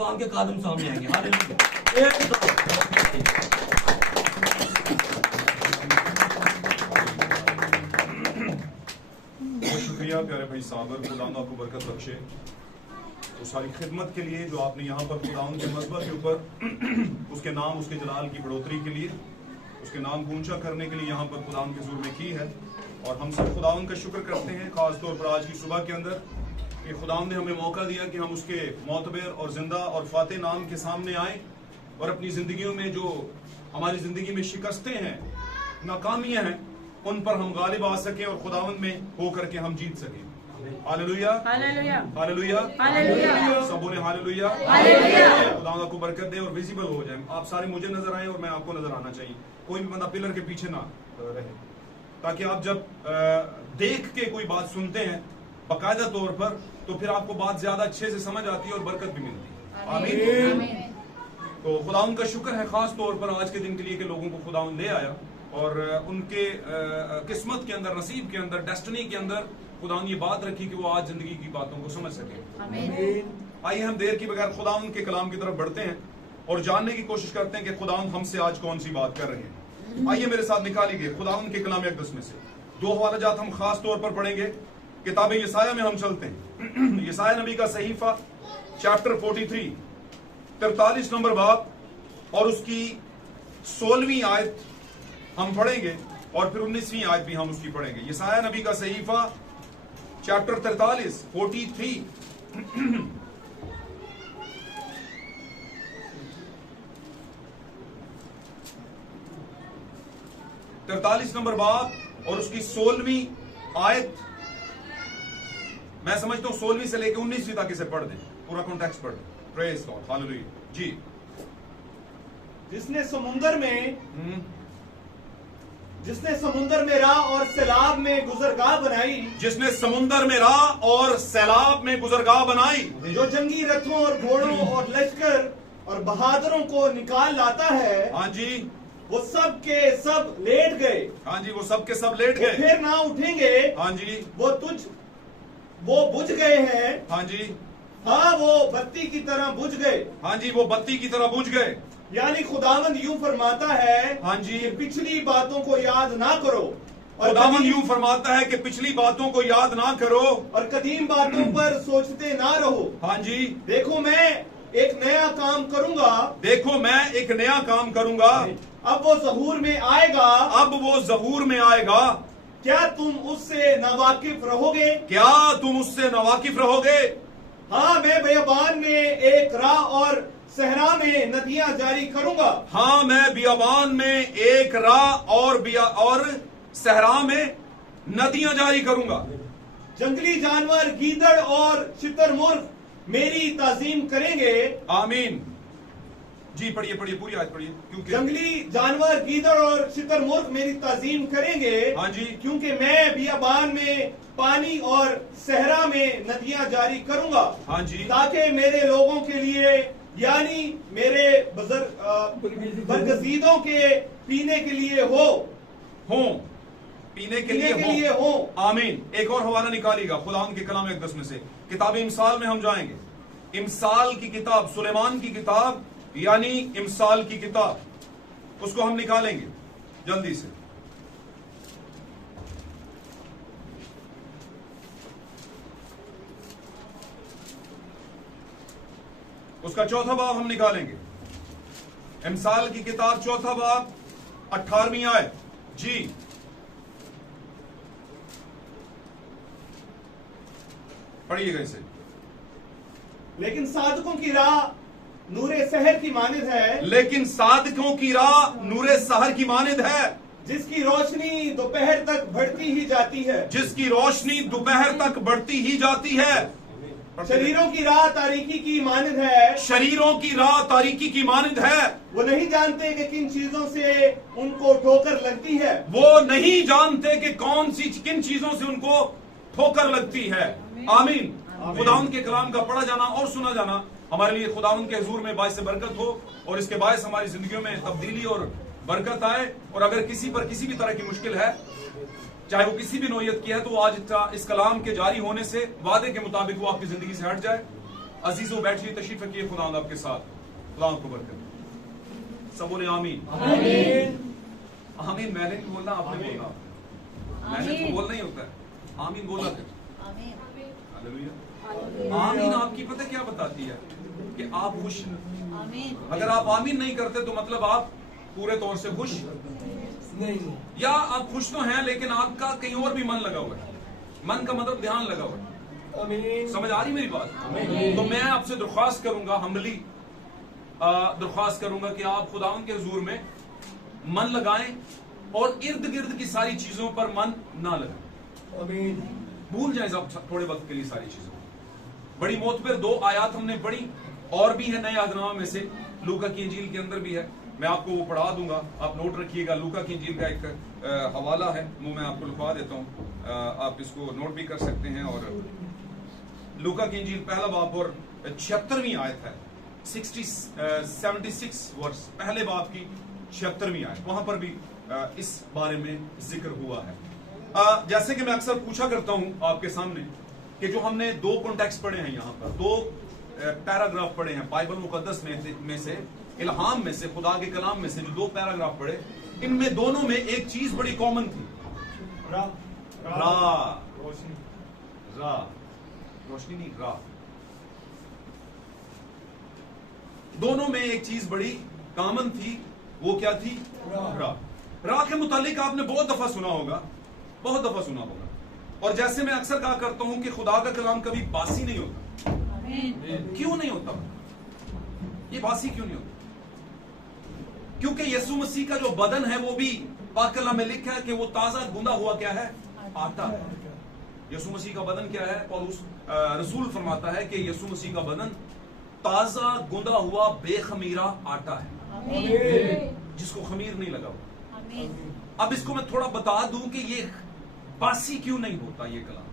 कुरान के कादम सामने आएंगे। हालेलुया। एक बहुत शुक्रिया प्यारे भाई साबर, खुदा आपको बरकत बख्शे। तो सारी खिदमत के लिए जो आपने यहाँ पर खुदावन के मज़हब के ऊपर उसके नाम उसके जलाल की बढ़ोतरी के लिए, उसके नाम को ऊंचा करने के लिए यहाँ पर खुदावन के हुजूर में की है। और हम सब खुदावन का शुक्र करते हैं, खास तौर पर आज की सुबह के अंदर कि खुदावन ने हमें मौका दिया कि हम उसके मोतबर और जिंदा और फाते नाम के सामने आए और अपनी जिंदगियों में जो हमारी जिंदगी में शिकस्तें हैं, नाकामियां हैं, उन पर हम गालिब आ सकें और खुदावन में होकर के हम जीत सकें। Hallelujah, hallelujah, hallelujah, hallelujah. सब बोले हालेलुया। हालेलुया। खुदा आपको बरकत दे और विजिबल हो जाए, आप सारे मुझे नजर आए और मैं आपको नजर आना चाहिए। कोई भी बंदा पिलर के पीछे ना रहे, ताकि आप जब देख के कोई बात सुनते हैं बाकायदा तौर पर, तो फिर आपको बात ज्यादा अच्छे से समझ आती है और बरकत भी मिलती है। आमीन। तो खुदा उनका शुक्र है खास तौर पर आज के दिन के लिए कि लोगों को खुदा ले आया और उनके किस्मत के अंदर, नसीब के अंदर, डेस्टिनी के अंदर खुदा ये बात रखी कि वो आज जिंदगी की बातों को समझ सके। आइए हम देर की बगैर खुदा के कलाम की तरफ बढ़ते हैं और जानने की कोशिश करते हैं कि खुदा हमसे आज कौन सी बात कर रहे हैं। आइए मेरे साथ निकालिए खुदा के कलाम अक़दस में से दो हवालाजात हम खास तौर पर पढ़ेंगे। किताब यसाया में हम चलते हैं। यसाया नबी का सहीफा चैप्टर 43 43 नंबर बाब और उसकी 16वीं आयत हम पढ़ेंगे और फिर 19वीं आयत भी हम उसकी पढ़ेंगे। यसाया नबी का सहीफा चैप्टर 43 43 नंबर बाब और उसकी 16वीं आयत। मैं समझता हूं 16वीं से लेकर 19वीं तक इसे पढ़ दें, पूरा कॉन्टेक्स्ट पढ़ दें। Praise God, hallelujah. जी, जिसने समुंदर में राह और सैलाब में गुजरगाह बनाई, जिसने समुंदर में राह और सैलाब में गुजरगाह बनाई, जो जंगी रथों और घोड़ों और लश्कर और बहादुरों को निकाल लाता है, हाँ जी, वो सब के सब लेट गए। हाँ जी, वो सब के सब लेट वो गए। फिर ना उठेंगे। हाँ जी, वो बुझ गए हैं। हाँ जी, हाँ, वो बत्ती की तरह बुझ गए। हाँ जी, वो बत्ती की तरह बुझ गए। यानी खुदावंद यूं फरमाता है, हाँ जी, कि पिछली बातों को याद ना करो और खुदावंद यूं फरमाता है कि पिछली बातों को याद ना करो और कदीम बातों पर सोचते ना रहो। हाँ जी, देखो मैं एक नया काम करूंगा। देखो मैं एक नया काम करूंगा। अब वो ज़हूर में आएगा। अब वो ज़हूर में आएगा। क्या तुम उससे नावाकिफ रहोगे? क्या तुम उससे नावाकिफ रहोगे? हाँ, मैं बियाबान में एक राह और सहरा में नदियां जारी करूंगा। हाँ, मैं बियाबान में एक राह और सहरा में नदियां जारी करूंगा। जंगली जानवर गीदड़ और शुतुरमुर्ग मेरी ताजीम करेंगे। आमीन। जी, पढ़िए पढ़िए, पूरी आयत पढ़िए। क्योंकि जंगली जानवर गीदड़ और शुतुरमुर्ग मेरी ताजीम करेंगे। हाँ जी, क्योंकि मैं बियाबान में पानी और सहरा में नदियां जारी करूंगा। हाँ जी, ताकि मेरे लोगों के लिए, यानी मेरे बरगजीदों के पीने के लिए हो, पीने के लिए हो। आमीन। एक और हवाला निकालिएगा खुदा के कलाम अक़दस में से, किताब इमसाल में हम जाएंगे। इमसाल की किताब, सुलेमान की किताब, यानी इमसाल की किताब, उसको हम निकालेंगे जल्दी से। उसका चौथा बाब हम निकालेंगे। इमसाल की किताब चौथा बाब 18वीं आयत। जी, पढ़िएगा इसे। लेकिन साधकों की राह नूरे सहर की मानिद है। लेकिन साधकों की राह नूरे सहर की मानिद है, जिसकी रोशनी दोपहर तक बढ़ती ही जाती है। जिसकी रोशनी दोपहर तक बढ़ती ही जाती है। शरीरों की राह तारीकी की मानिद है। शरीरों की राह तारीकी की मानिद है। वो नहीं जानते कि किन चीजों से उनको ठोकर लगती है। वो नहीं जानते कि किन चीजों से उनको ठोकर लगती है। आमीन। खुदावंद के कलाम का पढ़ा जाना और सुना जाना हमारे लिए खुदावंद के हुजूर में बायस बरकत हो और इसके बायस हमारी जिंदगियों में तब्दीली और बरकत आए। और अगर किसी पर किसी भी तरह की मुश्किल है, चाहे वो किसी भी नौयत की है, तो आज इस कलाम के जारी होने से वादे के मुताबिक वो आपकी जिंदगी से हट जाए अजीजों बैठिए, तशरीफ रखिए, खुदा आपके साथ, खुदा आपको बरकत। सब बोले आमीन। आमीन मैंने नहीं बोलना, आपने बोलना। मैंने तो बोलना ही होता है, आमीन बोलना फिर। हालेलुया। आमीन आपकी पता क्या बताती है कि आप खुश हैं। अगर आप आमीन नहीं करते तो मतलब आप पूरे तौर से खुश नहीं, या आप खुश तो हैं लेकिन आपका कहीं और भी मन लगा हुआ है। मन का मतलब ध्यान लगा हुआ है। समझ आ रही मेरी बात? तो मैं आपसे दरख्वास्त करूंगा, हम्बली दरख्वास्त करूंगा कि आप खुदावंद के हुजूर में मन लगाएं और इर्द गिर्द की सारी चीजों पर मन ना लगाएं। भूल जाएं आप थोड़े वक्त के लिए सारी चीजों। बड़ी मौत पर 2 आयत हमने पढ़ी, और भी है नए अहदनामा में से, लूका की इंजील के अंदर भी है। मैं आपको वो पढ़ा दूंगा, आप नोट रखिएगा। लूका की इंजील का एक हवाला है, वो मैं आपको लिखवा देता हूँ, आप इसको नोट भी कर सकते हैं। और लूका की इंजील पहला बाब और 76वीं आयत है, 76 वर्ष, पहले बाब की 76वीं आयत, वहां पर भी इस बारे में जिक्र हुआ है। जैसे कि मैं अक्सर पूछा करता हूं आपके सामने कि जो हमने 2 कॉन्टेक्स्ट पढ़े हैं, यहाँ पर 2 पैराग्राफ पढ़े हैं बाइबल मुकद्दस में से, इल्हाम में से, खुदा के कलाम में से जो 2 पैराग्राफ पढ़े, इनमें दोनों में एक चीज बड़ी कॉमन थी, रोशनी नहीं, रा। दोनों में एक चीज बड़ी कॉमन थी, वो क्या थी? रा के मुतालिक आपने बहुत दफा सुना होगा, बहुत दफा सुना होगा। और जैसे मैं अक्सर कहा करता हूं कि खुदा का कलाम कभी बासी नहीं होता। क्यों नहीं होता? ये बासी क्यों नहीं होता? क्योंकि यीशु मसीह का जो बदन है वो भी पाक कलाम में लिखा है कि वो ताजा गूंदा हुआ क्या है? आटा है। यीशु मसीह का बदन क्या है? पौलुस रसूल फरमाता है कि यीशु मसीह का बदन ताजा गूंदा हुआ बेखमीरा आटा है, जिसको खमीर नहीं लगा हुआ। अब इसको मैं थोड़ा बता दूं कि ये बासी क्यों नहीं होता ये कलाम,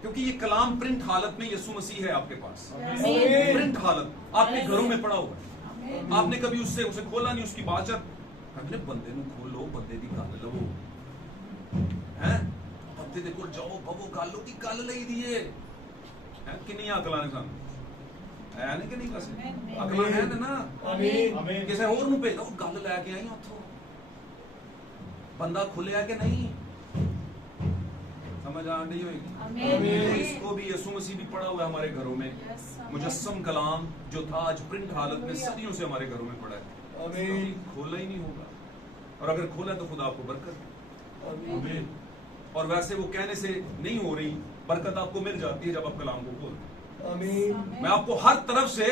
क्योंकि ये कलाम प्रिंट हालत में यीशु मसीह है आपके पास, प्रिंट हालत आपके घरों में पड़ा हुआ है। आपने कभी उसे खोला नहीं, उसकी बाचत अपने बंदे ਨੂੰ खोलो, बंदे दी गल लवो हैं, बंदे दे कोल जाओ, बवो गल की गल लई दिए हैं। किन्नी अकलां ने सानू है नहीं कि नहीं? वैसे अकलां है ना। आमीन। किसी होर ਨੂੰ भेजो, गल लैके आई उथों, बंदा खुलिया कि नहीं? समझ आ रही होगी? तो इसको भी यीशु मसीह भी पड़ा हुआ है हमारे घरों में। मुजस्सम कलाम जो था आज प्रिंट हालत में सदियों से हमारे घरों में पड़ा है, खोला ही नहीं होगा। और अगर खोला तो खुदा आपको बरकत। और वैसे वो कहने से नहीं हो रही, बरकत आपको मिल जाती है जब आप कलाम को खोलते। मैं आपको हर तरफ से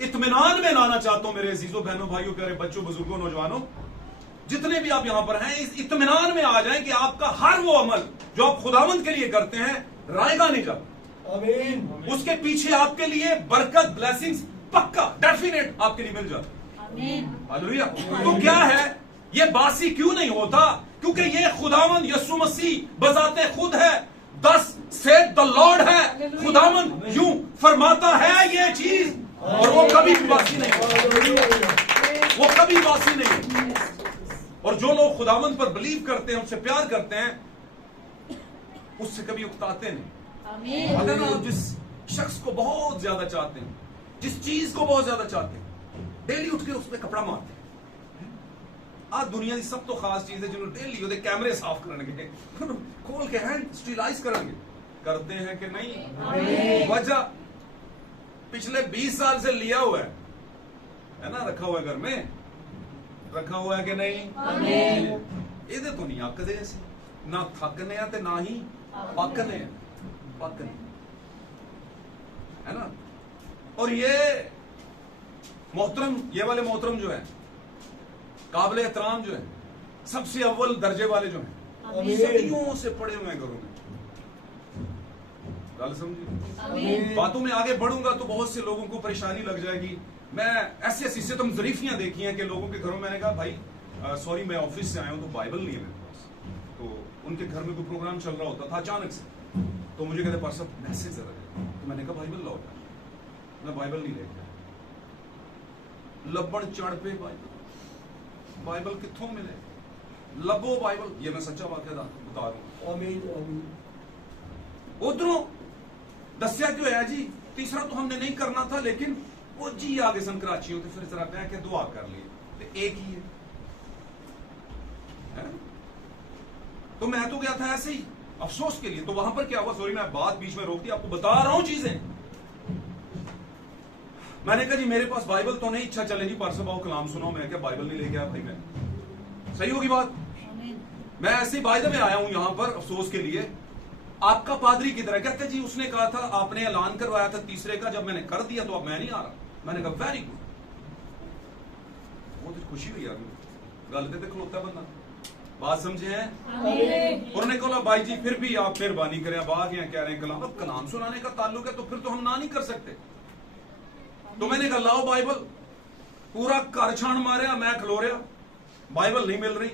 इत्मीनान में लाना चाहता हूं मेरे अजीजों, बहनों, भाइयों, प्यारे बच्चों, बुजुर्गों, नौजवानों, जितने भी आप यहां पर हैं, इस इत्मीनान में आ जाएं कि आपका हर वो अमल जो आप खुदावंद के लिए करते हैं रायगा नहीं जाता। उसके पीछे आपके लिए बरकत, ब्लेसिंग्स पक्का, डेफिनेट आपके लिए मिल जाता। हालेलुया। तो क्या है ये बासी क्यों नहीं होता? क्योंकि ये खुदावंद यीशु मसीह बजाते खुद है, दस से द लॉर्ड है। खुदावंद यूं फरमाता है ये चीज, और वो कभी भी बासी नहीं होता, वो कभी बासी नहीं। और जो लोग खुदावंद पर बिलीव करते हैं, उससे प्यार करते हैं, उससे कभी उकताते नहीं। अगर आप जिस शख्स को बहुत ज्यादा चाहते हैं, जिस चीज को बहुत ज्यादा चाहते हैं, डेली उठ के उस पर कपड़ा मारते हैं। आज दुनिया की सब तो खास चीज है जिन्होंने डेली ਉਹਦੇ कैमरे साफ करनगे, खोल के हैंड स्टरीलाइज करेंगे, करते हैं कि नहीं? वजह पिछले 20 साल से लिया हुआ है ना, रखा हुआ है घर में, रखा हुआ है कि नहीं? ਇਹਦੇ ਤੋਂ ਨਹੀਂ ਅੱਕਦੇ ਅਸੀਂ, ना थकने हैं ना ही पकने हैं, पकने है ना। और ये मोहतरम, ये वाले मोहतरम जो है, काबिल एहतराम जो है, सबसे अव्वल दर्जे वाले जो हैं, सदियों से पड़े हुए हैं घरों में। गल समझिए। बातों में आगे बढ़ूंगा तो बहुत से लोगों को परेशानी लग जाएगी। मैं ऐसी ऐसी सितम ज़रीफियां देखी हैं कि लोगों के घरों में, मैंने कहा भाई सॉरी मैं ऑफिस से आया हूं तो बाइबल नहीं है मेरे पास। तो उनके घर में कोई प्रोग्राम चल रहा होता था अचानक से, तो मुझे कहते परसों मैसेज जरा, तो मैंने कहा बाइबल लाओ, मैं बाइबल नहीं लेके आया। लब्बड़ चढ़ पे बाइबल कित्थों मिले, लबो बाइबल, ये मैं सच्चा वाकया बता रहा हूं। उधरों दस्या क्यों है जी, तीसरा तो हमने नहीं करना था, लेकिन वो जी आगे सन कराची होते, फिर जरा कह के दुआ कर लिए, तो एक ही है? तो मैं तो गया था ऐसे ही अफसोस के लिए। तो वहां पर क्या हुआ, सॉरी मैं बात बीच में रोक दी, आपको बता रहा हूं चीजें। मैंने कहा जी मेरे पास बाइबल तो नहीं, इच्छा चले जी परसों आओ कलाम सुनाओ। मैं क्या बाइबल नहीं लेके आया भाई, मैं सही होगी बात। मैं ऐसे ही बायदे में आया हूं यहां पर अफसोस के लिए। आपका पादरी किधर है? कहते जी उसने कहा था, आपने ऐलान करवाया था तीसरे का, जब मैंने कर दिया तो अब मैं नहीं आ रहा। मैंने कहा वेरी गुड, बहुत खुशी हुई यार, गल पे खलोता बंदा, बात समझे हैं? उन्होंने कहा भाई जी फिर भी आप मेहरबानी करें, अब आ गए कह रहे हैं कलाम, अब कलाम सुनाने का ताल्लुक है तो फिर तो हम ना नहीं कर सकते। तो मैंने कहा लाओ बाइबल, पूरा घर छान मारे, मैं खलो रहा, बाइबल नहीं मिल रही।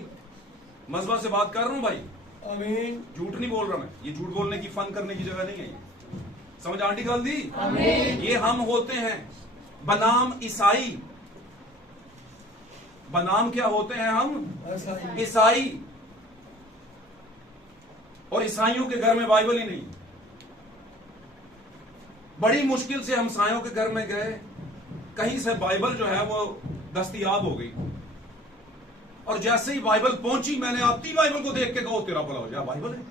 मजबा से बात कर रहा हूं भाई, आमीन। झूठ नहीं बोल रहा मैं, ये झूठ बोलने की फन करने की जगह नहीं है ये। समझ आंटी गल दी? ये हम होते हैं बनाम ईसाई। बनाम क्या होते हैं हम? ईसाई। और ईसाइयों के घर में बाइबल ही नहीं। बड़ी मुश्किल से हम सायों के घर में गए, कहीं से बाइबल जो है वो दस्तयाब हो गई, और जैसे ही बाइबल पहुंची मैंने आती बाइबल को देख के कहा तेरा भला हो जाए, बाइबल है।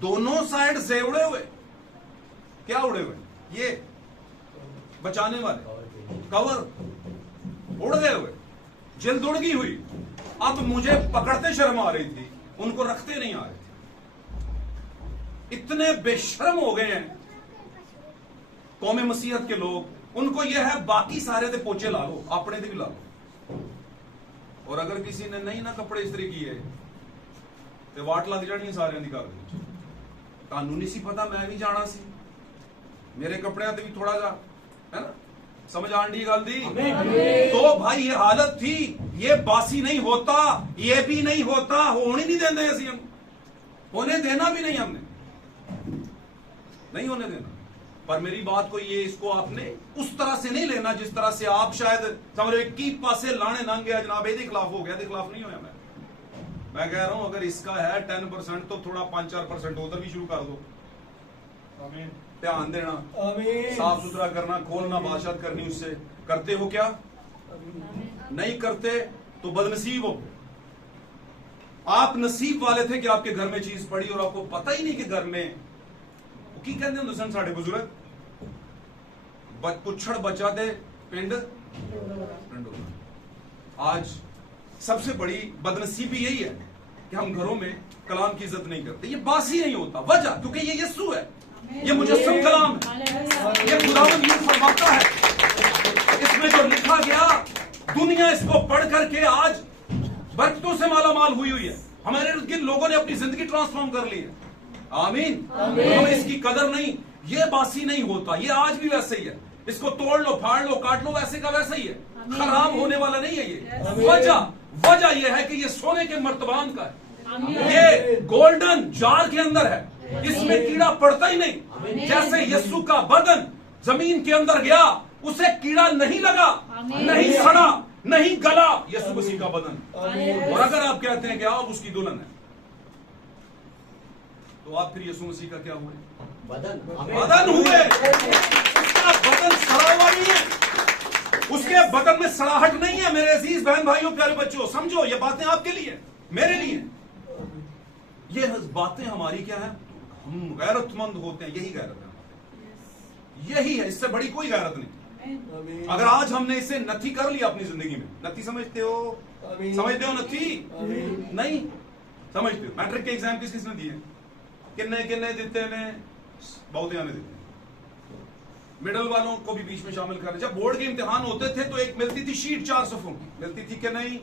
दोनों साइड से उड़े हुए, क्या उड़े हुए? ये बचाने वाले कवर उड़ गए हुए, जिल्द उड़ गई हुई। अब मुझे पकड़ते शर्म आ रही थी, उनको रखते नहीं आ रहे थे। इतने बेशर्म हो गए हैं कौमे मसीहत के लोग। उनको यह है बाकी सारे दे पोचे ला लो, अपने दे भी ला लो। और अगर किसी ने नहीं ना कपड़े इस्त्री किए तो वाट लग जानी सारे दी घर। कानूनी सी पता, मैं भी जाना सी, मेरे कपड़े भी थोड़ा जा है ना, समझ आंडी गल दी। तो भाई ये हालत थी, ये बासी नहीं होता, ये भी नहीं होता, होने नहीं देंगे ऐसी हम, होने देना भी नहीं, हमने नहीं होने देना। पर मेरी बात को ये, इसको आपने उस तरह से नहीं लेना जिस तरह से आप शायद समझ रहे की पासे लाने नंग गया जनाब, ये खिलाफ हो गया, खिलाफ नहीं होया। मैं कह रहा हूं अगर इसका है 10% तो थोड़ा 5-4% उधर भी शुरू कर दो। आमीन। ध्यान देना, साफ सुथरा करना, खोलना, बादशाहत करनी उससे। करते हो क्या? नहीं करते तो बदनसीब हो। आप नसीब वाले थे कि आपके घर में चीज पड़ी और आपको पता ही नहीं कि घर में की कहते हैं सन साढ़े बुजुर्ग, पुछड़ बचा दे पिंड। आज सबसे बड़ी बदनसीबी यही है कि हम घरों में कलाम की इज्जत नहीं करते। ये बासी नहीं होता, वजह क्योंकि ये यीशु है, ये मुजस्सम कलाम है, ये खुदावंद यूं फरमाता है। इसमें जो लिखा गया, दुनिया इसको पढ़ करके आज बरकतों से माला माल हुई है। हमारे इर्द गिर्द लोगों ने अपनी जिंदगी ट्रांसफॉर्म कर ली है। आमीन। हमें इसकी कदर नहीं, ये बासी नहीं होता, ये आज भी वैसे ही है। इसको तोड़ लो, फाड़ लो, काट लो, वैसे का वैसा ही है, खराब होने वाला नहीं है ये। वजह यह है कि ये सोने के मर्तबान का है, ये गोल्डन जार के अंदर है, इसमें कीड़ा पड़ता ही नहीं। जैसे यीशु का बदन जमीन के अंदर गया, उसे कीड़ा नहीं लगा, नहीं सड़ा, नहीं गला, यीशु मसीह का बदन। और अगर आप कहते हैं कि आप उसकी दुल्हन है, तो आप फिर यीशु मसीह का क्या हुए? बदन हुए। उसका बदन सड़ा हुआ नहीं है, उसके बदन में सड़ाहट नहीं है। मेरे अजीज बहन भाइयों प्यारे बच्चों, समझो ये बातें आपके लिए, मेरे लिए। ये बातें हमारी क्या है? हम गैरतमंद होते हैं, यही गैरत है, यही है, इससे बड़ी कोई गैरत नहीं। अगर आज हमने इसे नथी कर लिया अपनी जिंदगी में, नथी समझते हो? समझते हो नथी? नहीं समझते हो? मैट्रिक के एग्जाम किसने दिए? किन्ने किन्ने देते ने? बहुत ने देते। मिडल वालों को भी बीच में शामिल कर। जब बोर्ड के इम्तिहान होते थे तो एक मिलती थी शीट 4 सफ़ों की, मिलती थी कि नहीं?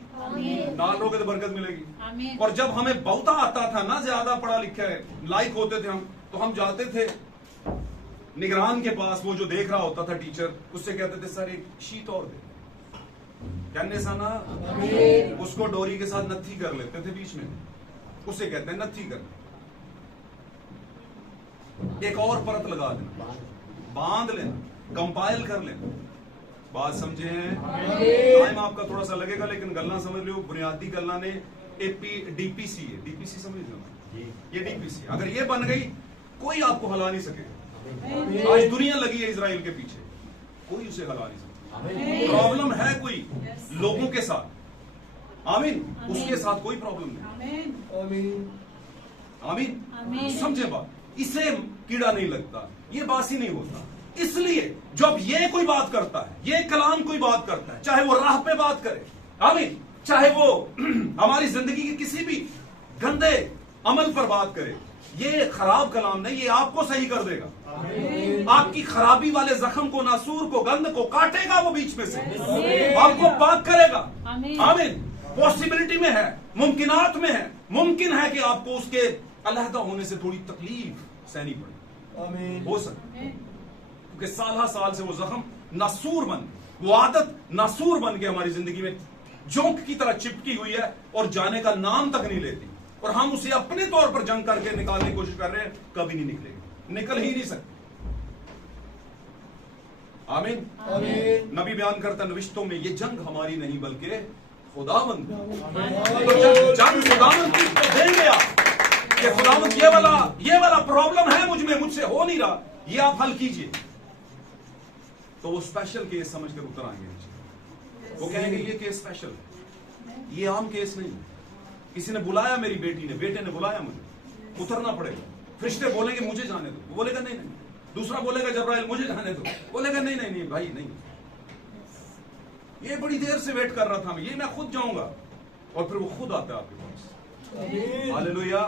नाल लोगे तो बरकत मिलेगी। और जब हमें बहुता आता था ना, ज्यादा पढ़ा लिखा है लाइक होते थे हम, तो हम जाते थे निगरान के पास, वो जो देख रहा होता था टीचर, उससे कहते थे सर एक शीट और दे, कहने सा ना, उसको डोरी के साथ नत्थी कर लेते थे बीच में, उसे कहते हैं नत्थी करना। एक और परत लगा देना, बांध लेना, कंपाइल कर लेना। बात समझे हैं? टाइम आपका थोड़ा सा लगेगा, लेकिन गल्ला समझ लो। बुनियादी गल्ला ने डीपीसी है, डीपीसी समझ लो, ये डीपीसी अगर ये बन गई, कोई आपको हिला नहीं सकेगा। आज दुनिया लगी है इजराइल के पीछे, कोई उसे हरा नहीं सकता। प्रॉब्लम है कोई लोगों के साथ, आमीन, उसके साथ कोई प्रॉब्लम नहीं। आमीन, समझे बात, इसे कीड़ा नहीं लगता, ये बासी नहीं होता। इसलिए जब ये कोई बात करता है, ये कलाम कोई बात करता है, चाहे वो राह पे बात करे, आमीन, चाहे वो हमारी जिंदगी के किसी भी गंदे अमल पर बात करे, ये खराब कलाम नहीं, ये आपको सही कर देगा। आपकी खराबी वाले जख्म को, नासूर को, गंद को काटेगा वो बीच में से, आपको पाक करेगा। आमीन, पॉसिबिलिटी में है, मुमकिनात में है, मुमकिन है कि आपको उसके अलहदा होने से थोड़ी तकलीफ सहनी पड़े, हो सकती, क्योंकि साल साल से वो जख्म नासूर बन, वो आदत नासूर बन के हमारी जिंदगी में जोंक की तरह चिपकी हुई है और जाने का नाम तक नहीं लेती, और हम उसे अपने तौर पर जंग करके निकालने की कोशिश कर रहे हैं, कभी नहीं निकलेगी, निकल ही नहीं सकती। आमीन, नबी बयान करता नविश्तों में, ये जंग हमारी नहीं बल्कि खुदावंद, तो जंग खुदावंद की तो देंगे आप कि खुदावंद ये वाला प्रॉब्लम है मुझ में, मुझसे हो नहीं रहा, ये आप हल कीजिए, तो वो स्पेशल केस समझकर उतर आएंगे। वो कहेंगे ये केस स्पेशल है, ये आम केस नहीं। किसी ने बुलाया, मेरी बेटी ने, बेटे ने बुलाया, मुझे उतरना पड़ेगा। फरिश्ते बोलेंगे मुझे जाने दो, वो बोलेगा नहीं नहीं, दूसरा बोलेगा जब्राइल मुझे जाने दो, बोलेगा नहीं नहीं नहीं भाई नहीं, ये बड़ी देर से वेट कर रहा था मैं, ये मैं खुद जाऊंगा, और फिर वो खुद आता है आपके पास। हालेलुया।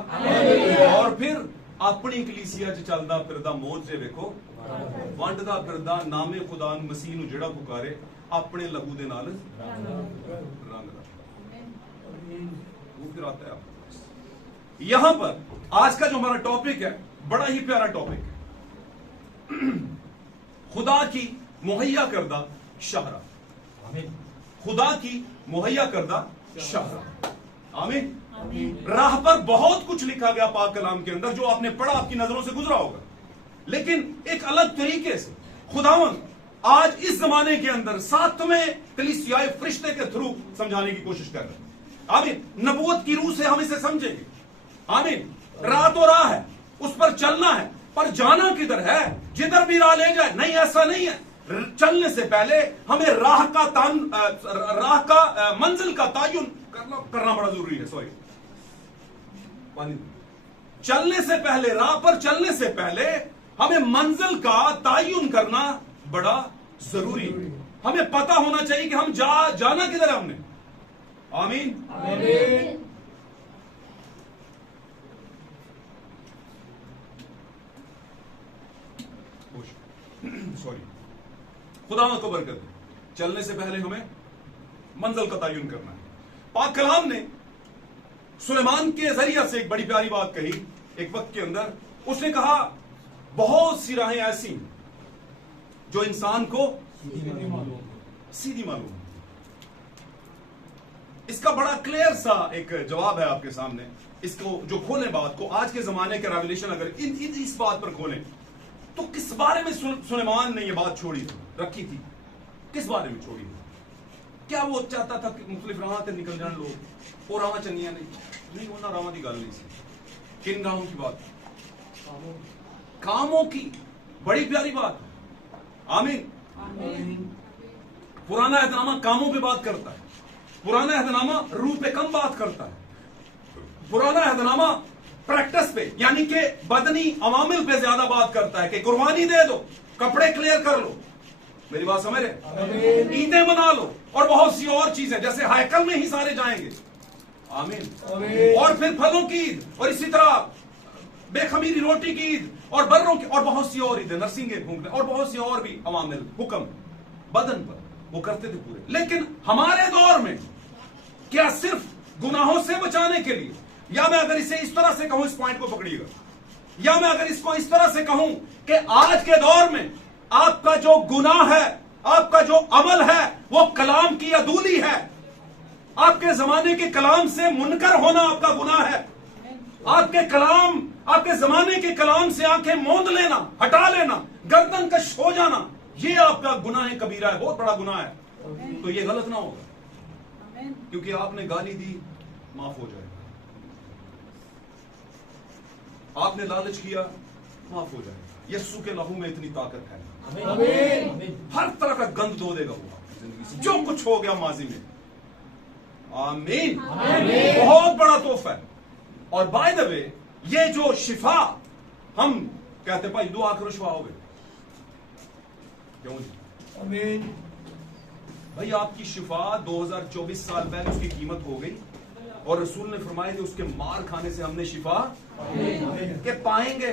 और फिर अपनी कलीसिया च चलदा फिरदा मौज से देखो वंडदा फिरदा नामे खुदा मसीह नूं जेड़ा पुकारे अपने लहू दे नाल रंग दा, वो फिर आता है आपके पास। यहां पर आज का जो हमारा टॉपिक है, बड़ा ही प्यारा टॉपिक है, खुदा की मुहैया करदा शहरा। खुदा की मुहैया करदा शहरा। आमीन। राह पर बहुत कुछ लिखा गया पाक कलाम के अंदर, जो आपने पढ़ा, आपकी नजरों से गुजरा होगा, लेकिन एक अलग तरीके से खुदावन आज इस जमाने के अंदर 7वें कलीसियाई फरिश्ते के थ्रू समझाने की कोशिश कर रहे हैं। आमीन। नबूवत की रूह से हम इसे समझेंगे। आमीन। राह तो राह है, उस पर चलना है, पर जाना किधर है? जिधर भी राह ले जाए, नहीं, ऐसा नहीं है। चलने से पहले हमें राह का मंजिल का तायुन करना बड़ा जरूरी है। सॉरी, चलने से पहले, राह पर चलने से पहले हमें मंजिल का तायुन करना बड़ा जरूरी है। हमें पता होना चाहिए कि हम जाना किधर है हमने। आमीन। आमीन। सॉरी, खुदा को बरकत दे। चलने से पहले हमें मंजिल का तायुन करना है। पाक कलाम ने सुलेमान के जरिए से एक बड़ी प्यारी बात कही। एक वक्त के अंदर उसने कहा, बहुत सी राहें ऐसी जो इंसान को सीधी मालूम। इसका बड़ा क्लियर सा एक जवाब है आपके सामने। इसको जो खोलें बात को, आज के जमाने के रेवलेशन अगर इस बात पर खोलें, तो किस बारे में सुलेमान ने यह बात रखी थी? किस बारे में छोड़ी थी? क्या वो चाहता था कि मुख्तलिफ राह से निकल जाए लोग, वो राह चंगियां नहीं, वो ना राह की गल नहीं सी। किन राहों की बात? कामों की। बड़ी प्यारी बात है। आमीन। पुराना अहदनामा कामों पे बात करता है। पुराना अहदनामा रूह पे कम बात करता है। पुराना अहदनामा प्रैक्टिस पे, यानी कि बदनी अवामिल पे ज्यादा बात करता है कि कुर्बानी दे दो, कपड़े क्लियर कर लो, मेरी बात समझ रहे, ईदें मना लो, और बहुत सी और चीजें, जैसे हैकल में ही सारे जाएंगे। आमीन। और फिर फलों की ईद, और इसी तरह बेखमीरी रोटी की ईद, और बर्रों की, और बहुत सी और ईदें, नरसिंगे भूखने, और बहुत सी और भी अवामिल हुक्म बदन पर वो करते थे पूरे। लेकिन हमारे दौर में क्या सिर्फ गुनाहों से बचाने के लिए, या मैं अगर इसे इस तरह से कहूं, इस पॉइंट को पकड़िएगा, या मैं अगर इसको इस तरह से कहूं कि आज के दौर में आपका जो गुनाह है, आपका जो अमल है, वो कलाम की अदूली है। आपके जमाने के कलाम से मुनकर होना आपका गुनाह है। आपके जमाने के कलाम से आंखें मूंद लेना, हटा लेना, गर्दन कश हो जाना, ये आपका गुनाह कबीरा है, बहुत बड़ा गुनाह है। तो ये गलत ना होगा, क्योंकि आपने गाली दी, माफ हो जाएगा। आपने लालच किया, माफ हो जाएगा। यस्सु के लहू में इतनी ताकत है, आमीन। हर तरह का गंद धो देगा वो आपकी जिंदगी से, जो कुछ हो गया माजी में। आमीन। बहुत बड़ा तोहफा है। और बाय द वे, ये जो शिफा हम कहते भाई दुआ करो शिफा हो गए, क्यों जी? आमीन। भाई आपकी शिफा 2024 साल पहले उसकी कीमत हो गई, और रसूल ने फरमाया कि उसके मार खाने से हमने शिफा के पाएंगे,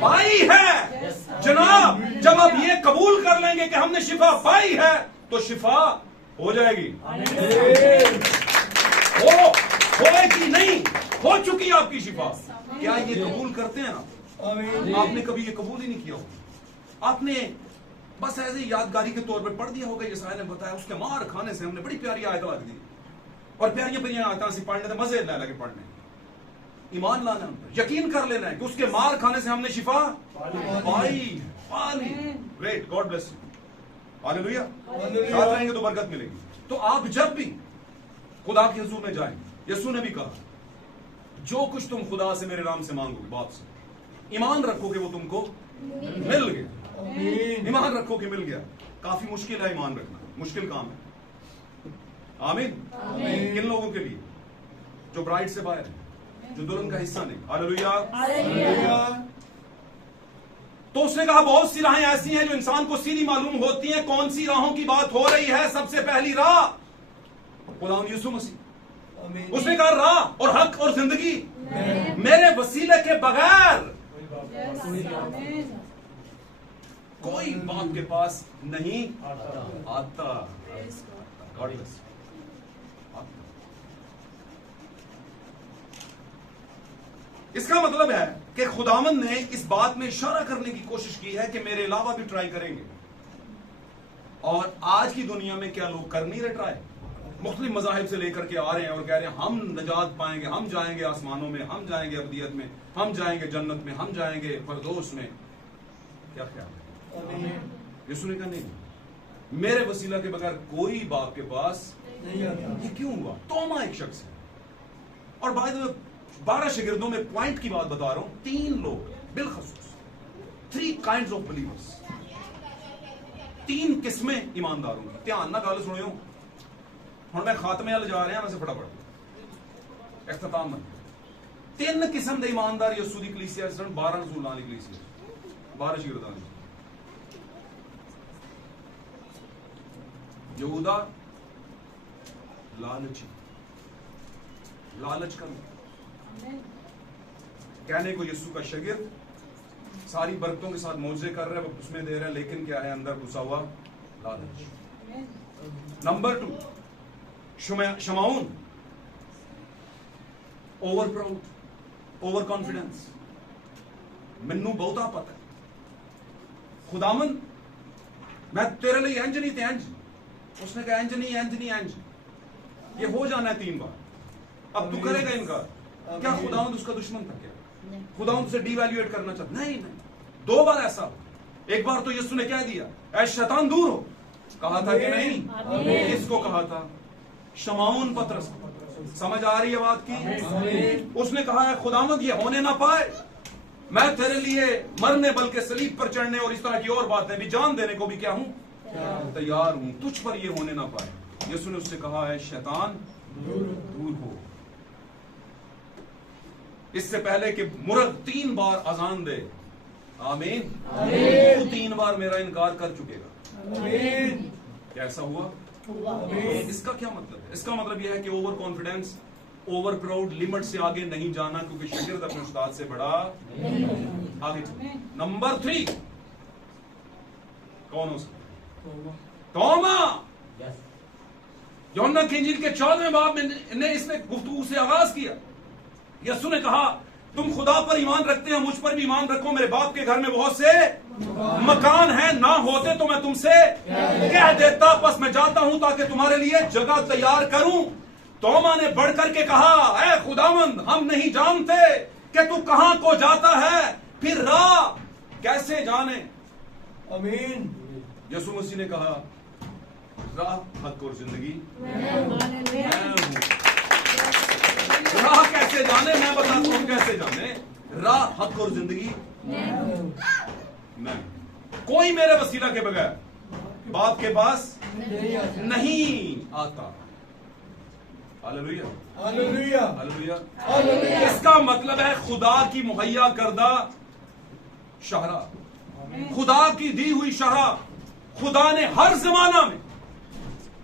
पाई है जनाब। जब आप ये कबूल कर लेंगे कि हमने शिफा पाई है तो शिफा हो जाएगी। होएगी नहीं, हो चुकी आपकी शिफा। क्या ये कबूल करते हैं आप? आपने कभी ये कबूल ही नहीं किया होगा, आपने बस ऐसे यादगारी के तौर पर पढ़ दिया होगा। ये साहिल ने बताया उसके मार खाने से हमने बड़ी प्यारी आयत लग दी, और प्यारी प्यारी आयत से पढ़ने तो मजे लगे पढ़ने। ईमान लाना है, उन पर यकीन कर लेना है कि उसके मार खाने से हमने शिफा पाई। Great, God bless you, hallelujah. साथ रहेंगे तो बरकत मिलेगी। तो आप जब भी खुदा के हुजूर में जाएंगे, यीशु ने भी कहा जो कुछ तुम खुदा से मेरे नाम से मांगोगे, बाप से ईमान रखो कि वो तुमको मिल गया। ईमान रखो कि मिल गया। काफी मुश्किल है ईमान रखना, मुश्किल काम है। आमीन। किन लोगों के लिए? जो ब्राइड से बाहर है, जो दुल्हन का हिस्सा नहीं। हालेलुया। तो उसने कहा बहुत सी राहें ऐसी हैं जो इंसान को सीधी मालूम होती हैं। कौन सी राहों की बात हो रही है? सबसे पहली राह खुदा यीशु मसीह। उसने कहा राह और हक और जिंदगी मेरे वसीले के बगैर कोई बाप के पास नहीं आता। इसका मतलब है कि खुदावंद ने इस बात में इशारा करने की कोशिश की है कि मेरे अलावा भी ट्राई करेंगे। और आज की दुनिया में क्या लोग कर नहीं रहे ट्राई? मुख्तलिफ मज़ाहिब से लेकर के आ रहे हैं और कह रहे हैं हम नजात पाएंगे, हम जाएंगे आसमानों में, हम जाएंगे अबदियत में, हम जाएंगे जन्नत में, हम जाएंगे फरदौस में। क्या ख्याल है? यीशु ने कहा नहीं, मेरे वसीला के बगैर कोई बाप के पास नहीं आता। ये क्यों हुआ? तोमा एक शख्स है, और बाद 12 शिगिर्दों में पॉइंट की बात बता रहा हूं। 3 लोग बिलखसूस, 3 काइंड्स ऑफ बिलीवर्स, 3 किस्में ईमानदारों की। ध्यान ना गल सुनियो, हुण मैं खात्मे वाल जा रहा वैसे फटाफट इख्तिताम में। 3 किस्म के ईमानदार यीशु दी कलीसिया 12 रसूलां दी कलीसिया, 12 शिगिर्दां दी। यहूदा लालची, लालच कर कहने को यीशु का शागिर्द, सारी बरकतों के साथ मौजे कर रहा है, वो उसमें दे रहा है, लेकिन क्या है अंदर घुसा हुआ लालच। Number 2 Shamaun, over proud, over confidence. मैनू बहुता पता है, खुदामन मैं तेरे लिए इंज नहीं ते इंज। उसने कहा इंज नहीं, इंज नहीं, इंज। ये हो जाना है 3 बार। अब तू करेगा इनकार? क्या खुदावंद उसका दुश्मन था? क्या खुदावंद उसे डिवैल्यूएट करना चाहता? नहीं नहीं। 2 बार ऐसा। एक बार तो यीशु ने कह दिया ऐ शैतान दूर हो, कहा था कि नहीं? किसको कहा था? शमाउन पतरस। समझ आ रही है बात की? उसने कहा है खुदावंद ये होने ना पाए, मैं तेरे लिए मरने बल्कि सलीब पर चढ़ने और इस तरह की और बातें भी जान देने को भी क्या हूं, तैयार हूं, तुझ पर ये होने ना पाए। यीशु ने उससे कहा है शैतान दूर हो। इससे पहले कि मुर्ग 3 बार अजान दे, आमीन, तू 3 बार मेरा इनकार कर चुकेगा। क्या ऐसा हुआ? इसका क्या मतलब है? इसका मतलब यह है कि over confidence, over proud, limit से आगे नहीं जाना, क्योंकि शागिर्द अपने उस्ताद से बड़ा आगे। नंबर 3 कौन हो सकता? तोमा। यूहन्ना की इंजील के 14वें बाब में इसने गुफ्तगू से आगाज किया। यीशु ने कहा तुम खुदा पर ईमान रखते हो, मुझ पर भी ईमान रखो। मेरे बाप के घर में बहुत से मकान हैं, ना होते तो मैं तुमसे कह देता, बस मैं जाता हूं ताकि तुम्हारे लिए जगह तैयार करूं। तोमा ने बढ़कर के कहा ऐ खुदावंद, हम नहीं जानते कि तू कहां को जाता है, फिर राह कैसे जाने? आमीन। यीशु मसीह ने कहा राह, हक और जिंदगी मैं हूं। राह कैसे जाने? मैं बताता हूं कैसे जाने। राह, हक और जिंदगी मैं। कोई मेरे वसीला के बगैर बाप के पास नहीं आता। Hallelujah, hallelujah, hallelujah. हालेलुया। इसका मतलब है खुदा की मुहैया करदा शहरा, खुदा की दी हुई शहरा खुदा ने हर जमाना में,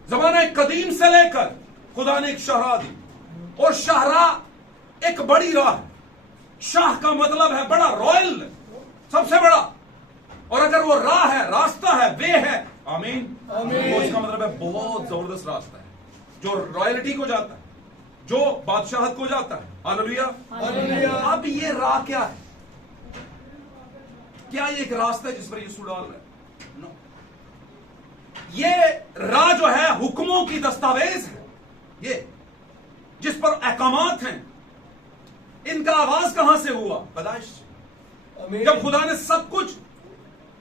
जमाना कदीम से लेकर खुदा ने एक शहरा दी। और शहरा एक बड़ी राह है। शाह का मतलब है बड़ा, रॉयल, सबसे बड़ा। और अगर वो राह है, रास्ता है, वे है, आमीन, तो इसका मतलब है बहुत जबरदस्त रास्ता है जो रॉयल्टी को जाता है, जो बादशाहत को जाता है। Hallelujah, hallelujah. अब ये राह क्या है? क्या ये एक रास्ता है जिस पर यीशु डाल रहा है? नो। ये राह जो है हुक्मों की दस्तावेज है, ये जिस पर अहकामात हैं। इनका आगाज कहां से हुआ? पैदाइश से। जब खुदा ने सब कुछ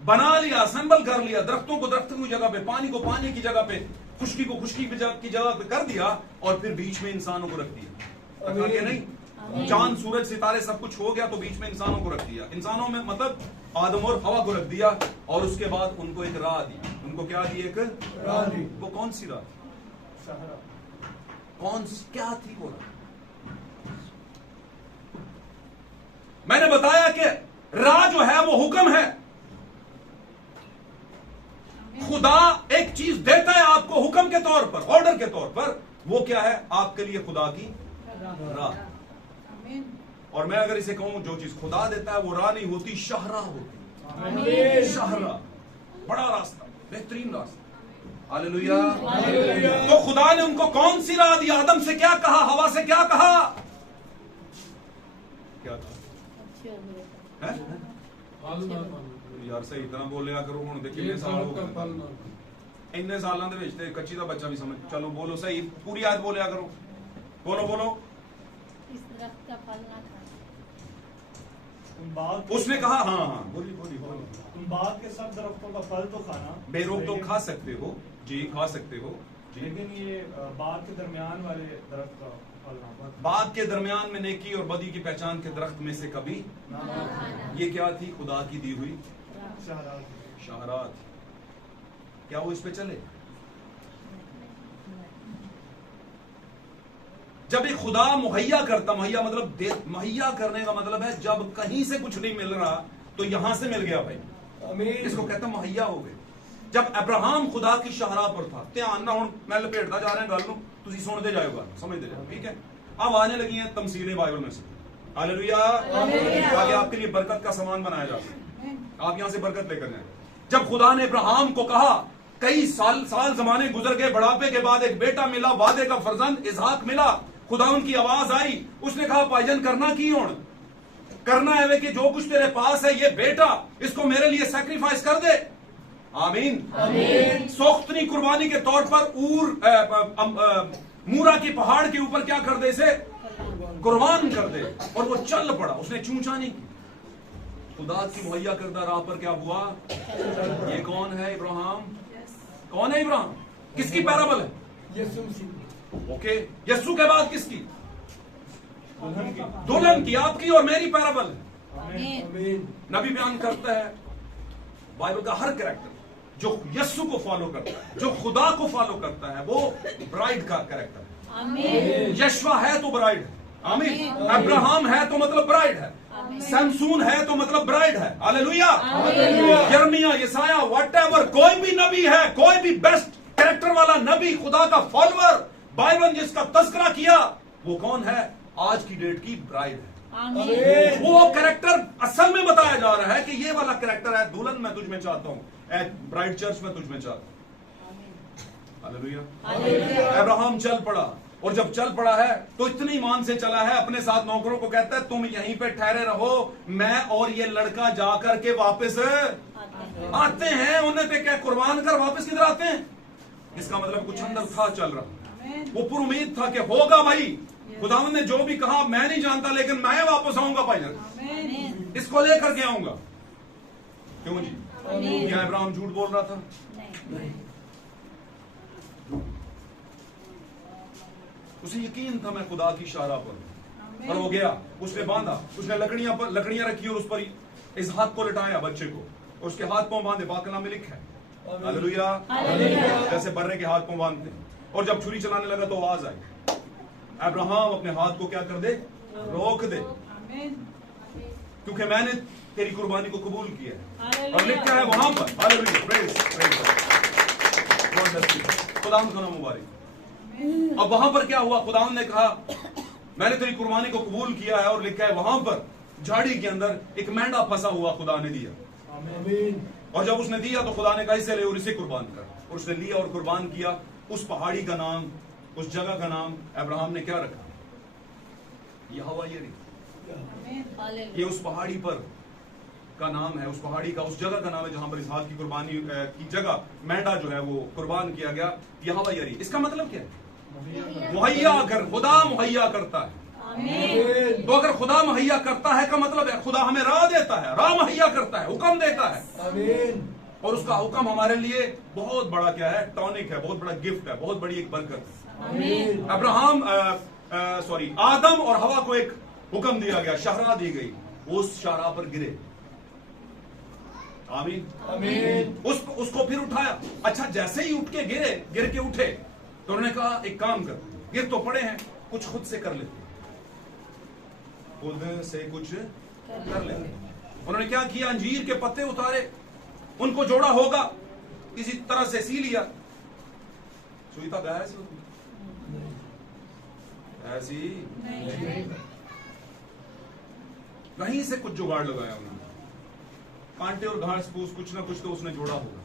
बना लिया, असेंबल कर लिया, दरख्तों को दरख्तों की जगह पे, पानी को पानी की जगह पे, खुश्की को खुश्की की जगह पे कर दिया, और फिर बीच में इंसानों को रख दिया। रखा क्या नहीं? चांद, सूरज, सितारे सब कुछ हो गया, तो बीच में इंसानों को रख दिया। इंसानों में मतलब आदम और हवा को रख दिया, और उसके बाद उनको एक राह दी। उनको क्या दी? एक राह दी। वो कौन सी राह? कौन सी, क्या थी वो राह? मैंने बताया कि राह जो है वो हुक्म है। खुदा एक चीज देता है आपको हुक्म के तौर पर, ऑर्डर के तौर पर। वो क्या है? आपके लिए खुदा की राह। और मैं अगर इसे कहूं, जो चीज खुदा देता है वो राह नहीं होती, शाहरा होती। शाहरा, बड़ा रास्ता, बेहतरीन रास्ता। हालेलुया। तो खुदा ने उनको कौन सी राह दी? आदम से क्या कहा? हवा से क्या कहा? क्या कहा? है? यार सही तरह बोलिया करो। हुण देखिए कितने साल हो गए, इन्ने सालों ਦੇ ਵਿੱਚ ਤੇ ਕੱਚੀ ਦਾ ਬੱਚਾ भी समझ। चलो बोलो सही, पूरी आयत बोलिया करो। बोलो बोलो। इस दरख्त का फल ना खाना। उसने कहा, हाँ हाँ बोलिए बोलिए बोलिए। तुम बाग के सब दरख्तों का फल तो खाना, बेरोक तो खा सकते हो जी, खा सकते हो जी, लेकिन ये बाग के दरमियान वाले दरख्त का फल ना खाना। बाग के दरमियान में नेकी और बदी की पहचान के दरख्त में से कभी। ये क्या थी? खुदा की दी हुई शाहरात। क्या वो इस पे चले? जब एक खुदा मुहैया करता, मुहैया मतलब मुहैया करने का मतलब है जब कहीं से कुछ नहीं मिल रहा तो यहां से मिल गया भाई, इसको कहता मुहैया हो गए। जब अब्राहम खुदा की शाहरा पर था, ध्यान ना, हुण मैं लपेटता जा रहा गल नूं, तुसीं सुनते जाओ, समझते जाओ, ठीक है? अब आने लगी हैं तमसीलें बाइबल में से। हालेलुया, ताकि आपके लिए बरकत का सामान बनाया जा सके, आप यहां से बरकत लेकर जाए। जब खुदा ने अब्राहम को कहा, कई साल जमाने गुजर गए, बुढ़ापे के बाद एक बेटा मिला, वादे का फर्जंद इसहाक मिला। खुदा उनकी आवाज आई, उसने कहा भाईजान करना की हुण? करना है वे कि जो कुछ तेरे पास है ये बेटा, इसको मेरे लिए सैक्रिफाइस कर दे। आमीन। सोख्तनी कुर्बानी के तौर पर मूरा की पहाड़ के ऊपर क्या कर दे? इसे कुर्बान कर दे। और वो चल पड़ा, उसने चूंचा नहीं की। खुदा की मुहैया करदा राह पर क्या हुआ? ये कौन है? इब्राहिम। कौन है इब्राहिम? किसकी पैराबल है? यीशु मसीह। ओके, यीशु के बाद किसकी? दुल्हन की, आपकी और मेरी पैराबल है। आमीन। नबी बयान करता है, बाइबल का हर कैरेक्टर जो यीशु को फॉलो करता है, जो खुदा को फॉलो करता है, वो ब्राइड का कैरेक्टर है। आमीन। यशवा है तो ब्राइड है। आमीन। अब्राहम है तो मतलब ब्राइड है। सैमसून है तो मतलब ब्राइड है। हालेलुया। यिर्मयाह, यसाया, व्हाटएवर, कोई भी नबी है, कोई भी बेस्ट कैरेक्टर वाला नबी, खुदा का फॉलोअर, बाइबल जिसका तस्करा किया, वो कौन है? आज की डेट की ब्राइड है। आमीन। वो कैरेक्टर असल में बताया जा रहा है कि ये वाला कैरेक्टर है, दुल्हन मैं तुझ में चाहता हूं, ब्राइड चर्च में तुझ में चाहता हूं। हालेलुया। अब्राहम चल पड़ा, और जब चल पड़ा है तो इतनी ईमान से चला है, अपने साथ नौकरों को कहता है तुम यहीं पे ठहरे रहो, मैं और ये लड़का जाकर के वापस आते हैं। उन्हें पे क्या कुर्बान कर वापस किधर आते हैं? इसका मतलब कुछ अंदर था चल रहा, वो पूरी उम्मीद था कि होगा भाई, खुदावंद ने जो भी कहा मैं नहीं जानता, लेकिन मैं वापस आऊंगा भाईजान, इसको लेकर के आऊंगा। क्यों जी? क्या इब्राहिम झूठ बोल रहा था? नहीं। उसे यकीन था मैं खुदा की शाहरा पर हूं। और वो गया, उसने बांधा, उसने लकड़ियां रखी और उस पर इस हाथ को लटाया बच्चे को, और उसके हाथ पांव बांधे। बात का नाम में लिखा है हालेलुया, जैसे बर्रे के हाथ पांव बांधते हैं। और जब छुरी चलाने लगा तो आवाज आई, अब्राहम अपने हाथ को क्या कर दे, रोक दे, क्योंकि मैंने तेरी कुर्बानी को कबूल किया है। और लिखा है वहां पर हालेलुया, प्रेज प्रेज खुदावंद का नाम मुबारक। अब वहां पर क्या हुआ, खुदावंद ने कहा मैंने तेरी कुर्बानी को कबूल किया है, और लिखा है वहां पर झाड़ी के अंदर एक मेंढा फंसा हुआ खुदा ने दिया। और जब उसने दिया तो खुदा ने कहा इसे ले और इसे कुर्बान कर, और उसने लिया और कुर्बान किया। उस पहाड़ी का नाम, उस जगह का नाम अब्राहम ने क्या रखा, यहोवा यीरे। ये उस पहाड़ी पर का नाम है, उस पहाड़ी का, उस जगह का नाम है जहां पर इसहाक की कुर्बानी की जगह मेंढा जो है वो कुर्बान किया गया, यहोवा यीरे। इसका मतलब क्या है, मुहैया कर, खुदा मुहैया करता है। तो अगर खुदा मुहैया करता है का मतलब है खुदा हमें राह देता है, राह मुहैया करता है, हुक्म देता है। और उसका हुक्म हमारे लिए बहुत बड़ा क्या है, टॉनिक है, बहुत बड़ा गिफ्ट है, बहुत बड़ी एक बरकत है। अब्राहम आदम और हवा को एक हुक्म दिया गया, शाहरा दी गई, उस शाहरा पर गिरे। आमीन आमीन। उसको फिर उठाया। अच्छा, जैसे ही उठ के गिर के उठे तो उन्होंने कहा एक काम कर, गिर तो पड़े हैं, कुछ खुद से कर लेते, खुद से कुछ कर लेते। उन्होंने क्या किया, अंजीर के पत्ते उतारे, उनको जोड़ा होगा किसी तरह से सी लिया। सुई तक ऐसी होती, ऐसी कहीं से कुछ जुगाड़ लगाया उन्होंने, कांटे और घास फूस कुछ ना कुछ तो उसने जोड़ा होगा,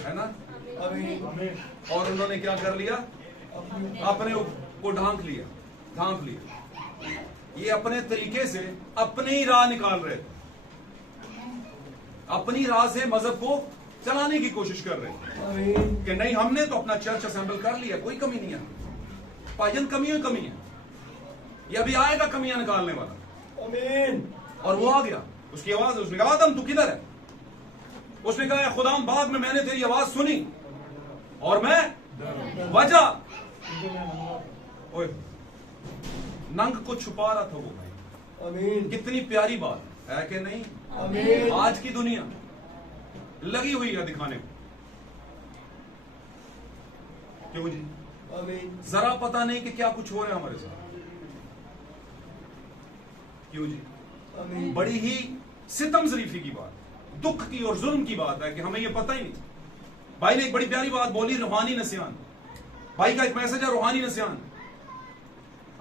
है ना। और उन्होंने क्या कर लिया, अपने को ढांक लिया। ये अपने तरीके से अपनी ही राह निकाल रहे थे, अपनी राह से मजहब को चलाने की कोशिश कर रहे थे कि नहीं, हमने तो अपना चर्च असेंबल कर लिया, कोई कमी नहीं है, पायन कमी है, ये अभी आएगा कमियां निकालने वाला। और वो आ गया, उसकी आवाज, उसने कहा आदम तू किधर है? उसने कहा खुदाम बाग में मैंने तेरी आवाज सुनी और मैं वजह नंग को छुपा रहा था वो भाई। कितनी प्यारी बात है कि नहीं। आज की दुनिया लगी हुई है दिखाने को, क्यों जी, जरा पता नहीं कि क्या कुछ हो रहा है हमारे साथ, क्यों जी। बड़ी ही सितम जरीफी की बात, दुख की और जुल्म की बात है कि हमें यह पता ही नहीं। भाई ने एक बड़ी प्यारी बात बोली, रूहानी नसियान। भाई का एक मैसेज है, रूहानी नसियान।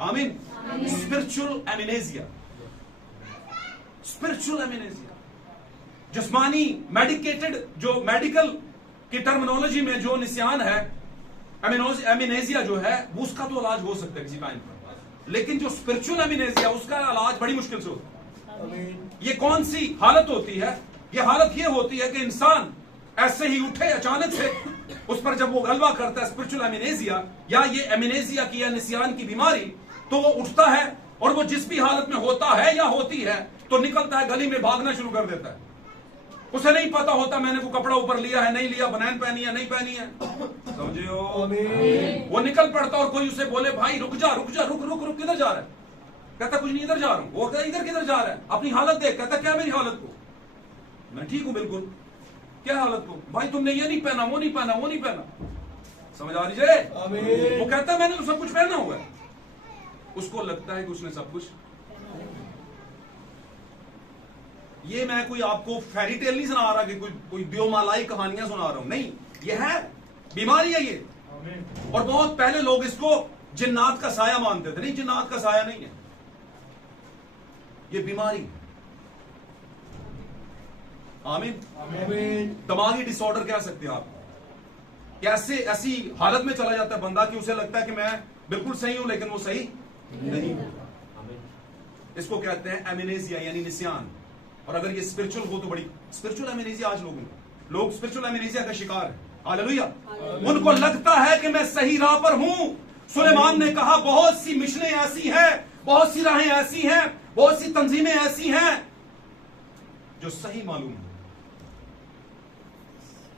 आमीन। स्पिरिचुअल एमिनेजिया, स्पिरिचुअल एमिनेजिया, जिस्मानी मेडिकेटेड, जो मेडिकल की टर्मिनोलॉजी में जो निसियान है, एमिनेजिया जो है, उसका तो इलाज हो सकता है किसी टाइम पर, लेकिन जो स्पिरिचुअल एमिनेजिया उसका इलाज बड़ी मुश्किल से होता है। ये कौन सी हालत होती है? ये हालत ये होती है कि इंसान ऐसे ही उठे अचानक से, उस पर जब वो गलबा करता है स्पिरिचुअल एमिनेजिया या ये एमिनेजिया की या निसियान की बीमारी, तो वो उठता है और वो जिस भी हालत में होता है या होती है तो निकलता है, गली में भागना शुरू कर देता है। उसे नहीं पता होता मैंने वो कपड़ा ऊपर लिया है नहीं लिया, बनैन पहनी है नहीं पहनी है, समझे हो। वो निकल पड़ता और कोई उसे बोले भाई रुक जा रुक जा, रुक रुक रुक, किधर जा रहा है? कहता कुछ नहीं, इधर जा रहा हूं। वो कहता इधर किधर जा रहा है? अपनी हालत देख। कहता क्या मेरी हालत को? मैं ठीक हूं बिल्कुल। क्या हालत को? भाई तुमने ये नहीं पहना, वो नहीं पहना, वो नहीं पहना। समझ आ रही है? वो कहता मैंने तो सब कुछ पहना हुआ है। उसको लगता है कि उसने सब कुछ। ये मैं कोई आपको फेरी टेल नहीं सुना रहा कि कोई देवमालाई कहानियां सुना रहा हूं, नहीं, ये है बीमारी है ये। और बहुत पहले लोग इसको जिन्नात का साया मानते थे। नहीं, जिन्नात का साया नहीं है, ये बीमारी। आमीन। दिमागी डिसऑर्डर कह सकते हैं आप। कैसे ऐसी हालत में चला जाता है बंदा कि उसे लगता है कि मैं बिल्कुल सही हूं लेकिन वो सही नहीं होता। इसको कहते हैं एमिनेजिया यानी निसियान। और अगर ये स्पिरिचुअल हो तो बड़ी स्पिरिचुअल एमिनेजिया। आज लोग स्पिरिचुअल एमिनेजिया का शिकार है। हालेलुया। उनको लगता है कि मैं सही राह पर हूं। सुलेमान ने कहा बहुत सी मिशनें ऐसी हैं, बहुत सी राहें ऐसी हैं, बहुत सी तंजीमें ऐसी हैं जो सही मालूम है,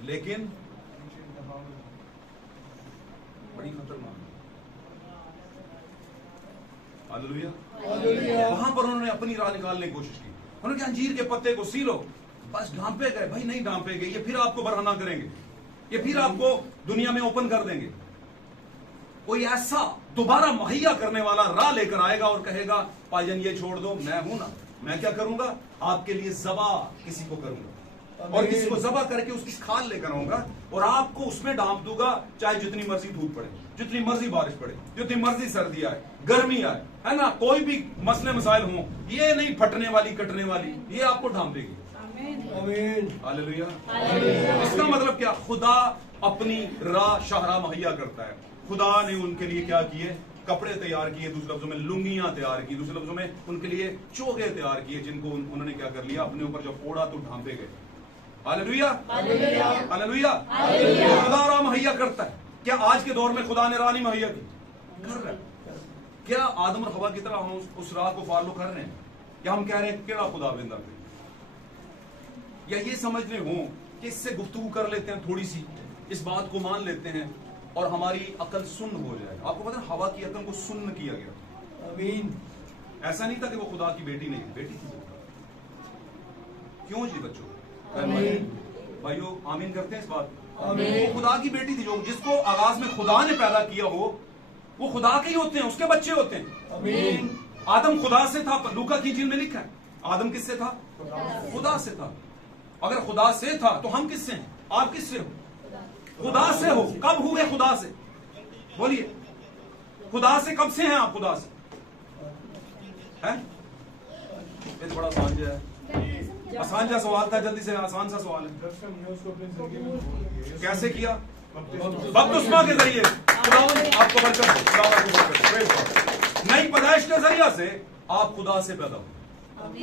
लेकिन बड़ी खतरनाक। हालेलुया। वहां पर उन्होंने अपनी राह निकालने की कोशिश की। उन्होंने कहा अंजीर के पत्ते को सी लो, बस ढांपे गए। भाई नहीं ढांपे गए, ये फिर आपको बरहना करेंगे, ये फिर आपको दुनिया में ओपन कर देंगे। कोई ऐसा दोबारा मुहैया करने वाला राह लेकर आएगा और कहेगा भाईजान ये छोड़ दो, मैं हूं ना, मैं क्या करूंगा, आपके लिए ज़बा किसी को करूंगा और किसी को ज़बा करके उसकी खाल लेकर आऊंगा और आपको उसमें ढांप दूंगा, चाहे जितनी मर्जी धूप पड़े, जितनी मर्जी बारिश पड़े, जितनी मर्जी सर्दी आए, गर्मी आए, है ना, कोई भी मसले मसाइल हो, ये नहीं फटने वाली कटने वाली, ये आपको ढांप देगी। हालेलुया। इसका मतलब क्या, खुदा अपनी राह शाहराह मुहैया करता है। खुदा ने उनके लिए क्या किए, कपड़े तैयार किए, दूसरे लफ्जों में लुंगियां तैयार की, दूसरे लफ्जों में उनके लिए चोगे तैयार किए, जिनको उन्होंने क्या कर लिया, अपने ऊपर जब ओढ़ा तो ढांपे गए। Hallelujah, hallelujah. खुदा राह मुहैया करता है। क्या आज के दौर में खुदा ने राह नहीं मुहैया की? कर रहा है। क्या आदम और हवा की तरह हम उस राह को फॉलो कर रहे हैं, या हम कह रहे हैं केड़ा खुदा बिंदा पे, या ये समझ रहे हो कि इससे गुफ्तगू कर लेते हैं थोड़ी सी, इस बात को मान लेते हैं और हमारी अकल सुन्न हो जाए। आपको पता है हवा की अकल को सुन्न किया गया। आमीन। ऐसा नहीं था कि वो खुदा की बेटी नहीं थी, बेटी थी वो। क्यों जी बच्चों, भाइयों आमीन करते हैं इस बात। वो खुदा की बेटी थी, जो जिसको आगाज में खुदा ने पैदा किया हो, वो खुदा के ही होते हैं, उसके बच्चे होते हैं। आमीन। आदम खुदा से था, लूका की इंजील में लिखा है। आदम किससे था? खुदा से था। अगर खुदा से था तो हम किससे हैं? आप किससे हो? खुदा से हो। कब हुए खुदा से? बोलिए, खुदा से कब से हैं आप? खुदा से हैं? ये बड़ा आसान जो है, आसान सा सवाल था, जल्दी से आसान सा सवाल है। कैसे किया? बपतिस्मा के जरिए। आपको बरकत हो, खुदा को बरकत हो। नई पैदाइश के जरिए से आप खुदा से पैदा हो।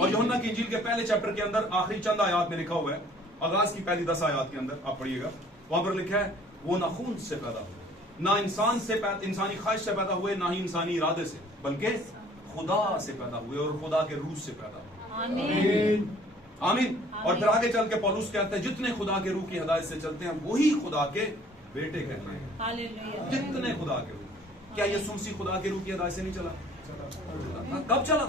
और यूहन्ना की इंजील के पहले चैप्टर के अंदर आखिरी चंद आयात में लिखा हुआ है, आगाज की पहली 10 आयात के अंदर आप पढ़िएगा, वहां पर लिखा है वो ना खून से पैदा हुए, ना इंसान से इंसानी ख्वाहिश से पैदा हुए, ना ही इंसानी इरादे से, बल्कि खुदा से पैदा हुए और खुदा के रूह से पैदा हुए। आमीन। आमीन। और फिर आगे चल के पौलुस कहते हैं जितने खुदा के रूह की हिदायत से चलते हैं वही खुदा के बेटे कहते हैं। हालेलुया। जितने खुदा के रूह। क्या यीशु मसीह खुदा के रूह की हिदायत से नहीं चला? कब चला?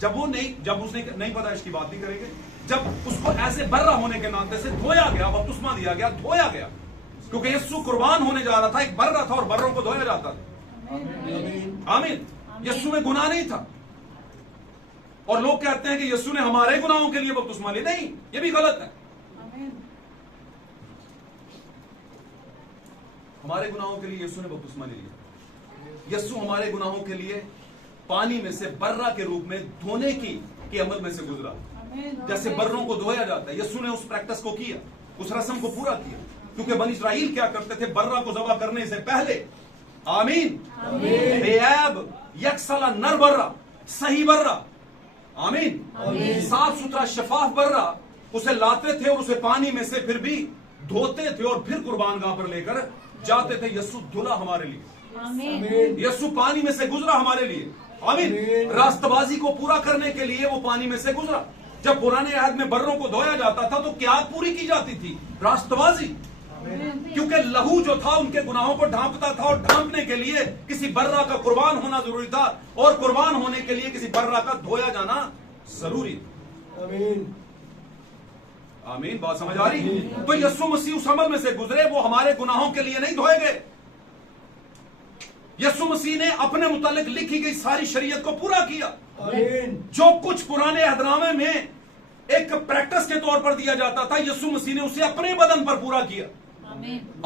जब उसने नई पैदाइश की बात नहीं करेंगे, जब उसको ऐसे बर्रा होने के नाते से धोया गया, बपतिस्मा दिया गया, धोया गया, क्योंकि यीशु कुर्बान होने जा रहा था, एक बर्रा था और बर्रों को धोया जाता था। आमीन। यीशु में गुनाह नहीं था, और लोग कहते हैं कि यीशु ने हमारे गुनाहों के लिए बपतिस्मा लिया। नहीं, ये भी गलत है। हमारे गुनाहों के लिए यीशु ने बपतिस्मा नहीं लिया। यीशु हमारे गुनाहों के लिए पानी में से बर्रा के रूप में धोने के अमल में से गुजरा। जैसे बर्रों को धोया जाता है, यीशु ने उस प्रैक्टिस को किया, उस रस्म को पूरा किया। क्योंकि बनी इस्राइल क्या करते थे, बर्रा को ज़बह करने से पहले, आमीन, बेऐब यकसला नर बर्रा, सही बर्रा, आमीन, साफ सुथरा शफाफ बर्रा, उसे लाते थे और उसे पानी में से फिर भी धोते थे और फिर कुर्बानगाह पर लेकर जाते थे। यीशु धुला हमारे लिए, यीशु पानी में से गुजरा हमारे लिए। आमीन। रास्तबाजी को पूरा करने के लिए वो पानी में से गुजरा। जब पुराने अहद में बर्रों को धोया जाता था तो क्या पूरी की जाती थी? रास्तबाजी। क्योंकि लहू जो था उनके गुनाहों को ढांपता था, और ढांपने के लिए किसी बर्रा का कुर्बान होना जरूरी था, और कुर्बान होने के लिए किसी बर्रा का धोया जाना जरूरी। आमीन। आमीन। बात समझ आ रही? तो यीशु मसीह उस अमल में से गुजरे, वो हमारे गुनाहों के लिए नहीं धोए गए। यीशु मसीह ने अपने मुतालिक लिखी गई सारी शरीयत को पूरा किया। जो कुछ पुराने अहदनामे में एक प्रैक्टिस के तौर पर दिया जाता था, यीशु मसीह ने उसे अपने बदन पर पूरा किया।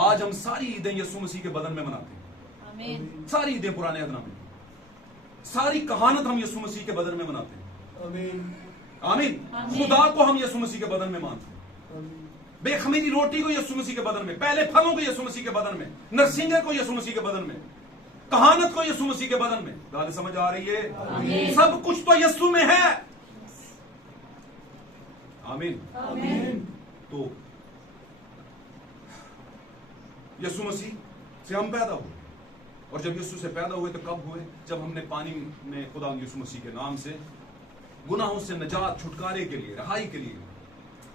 आज हम सारी ईदें यीशु मसीह के बदन में मनाते हैं। सारी ईदें पुराने अहदनामे, सारी कहानत हम यीशु मसीह के बदन में मनाते हैं। आमीन। खुदा को हम यीशु मसीह के बदन में मानते हैं, बेखमीरी रोटी को यीशु मसीह के बदन में, पहले फलों को यीशु मसीह के बदन में, नरसिंगर को यीशु मसीह के बदन में, कहानत को यीशु मसीह के बदन में। बात समझ आ रही है? सब कुछ तो यीशु में है। आमीन। तो यीशु मसीह से हम पैदा हुए, और जब यीशु से पैदा हुए तो कब हुए? जब हमने पानी में खुदा यीशु मसीह के नाम से गुनाहों से नजात, छुटकारे के लिए, रहाई के लिए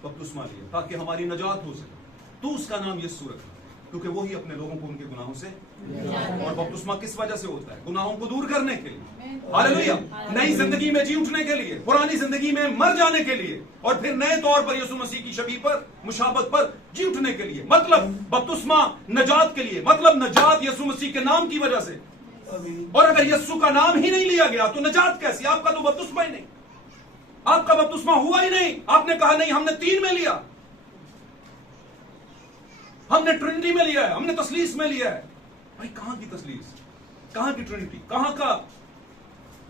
बपतिस्मा लिया, ताकि हमारी नजात हो सके। तो उसका नाम यीशु रखा। क्योंकि वही अपने लोगों को उनके गुनाहों से, और बपतिस्मा किस वजह से होता है? गुनाहों को दूर करने के लिए, हालेलुया, नई जिंदगी में जी उठने के लिए, पुरानी जिंदगी में मर जाने के लिए, और फिर नए तौर पर यीशु मसीह की शबीह पर, मुशाबत पर जी उठने के लिए। मतलब बपतिस्मा नजात के लिए, मतलब नजात यीशु मसीह के नाम की वजह से। और अगर यीशु का नाम ही नहीं लिया गया तो नजात कैसी? आपका तो बपतिस्मा ही नहीं, आपका बपतिस्मा हुआ ही नहीं। आपने कहा नहीं, हमने 3 में लिया, हमने ट्रिनिटी में लिया है, हमने तसलीस में लिया है। भाई कहां की तसलीस, कहां की ट्रिनिटी, कहां का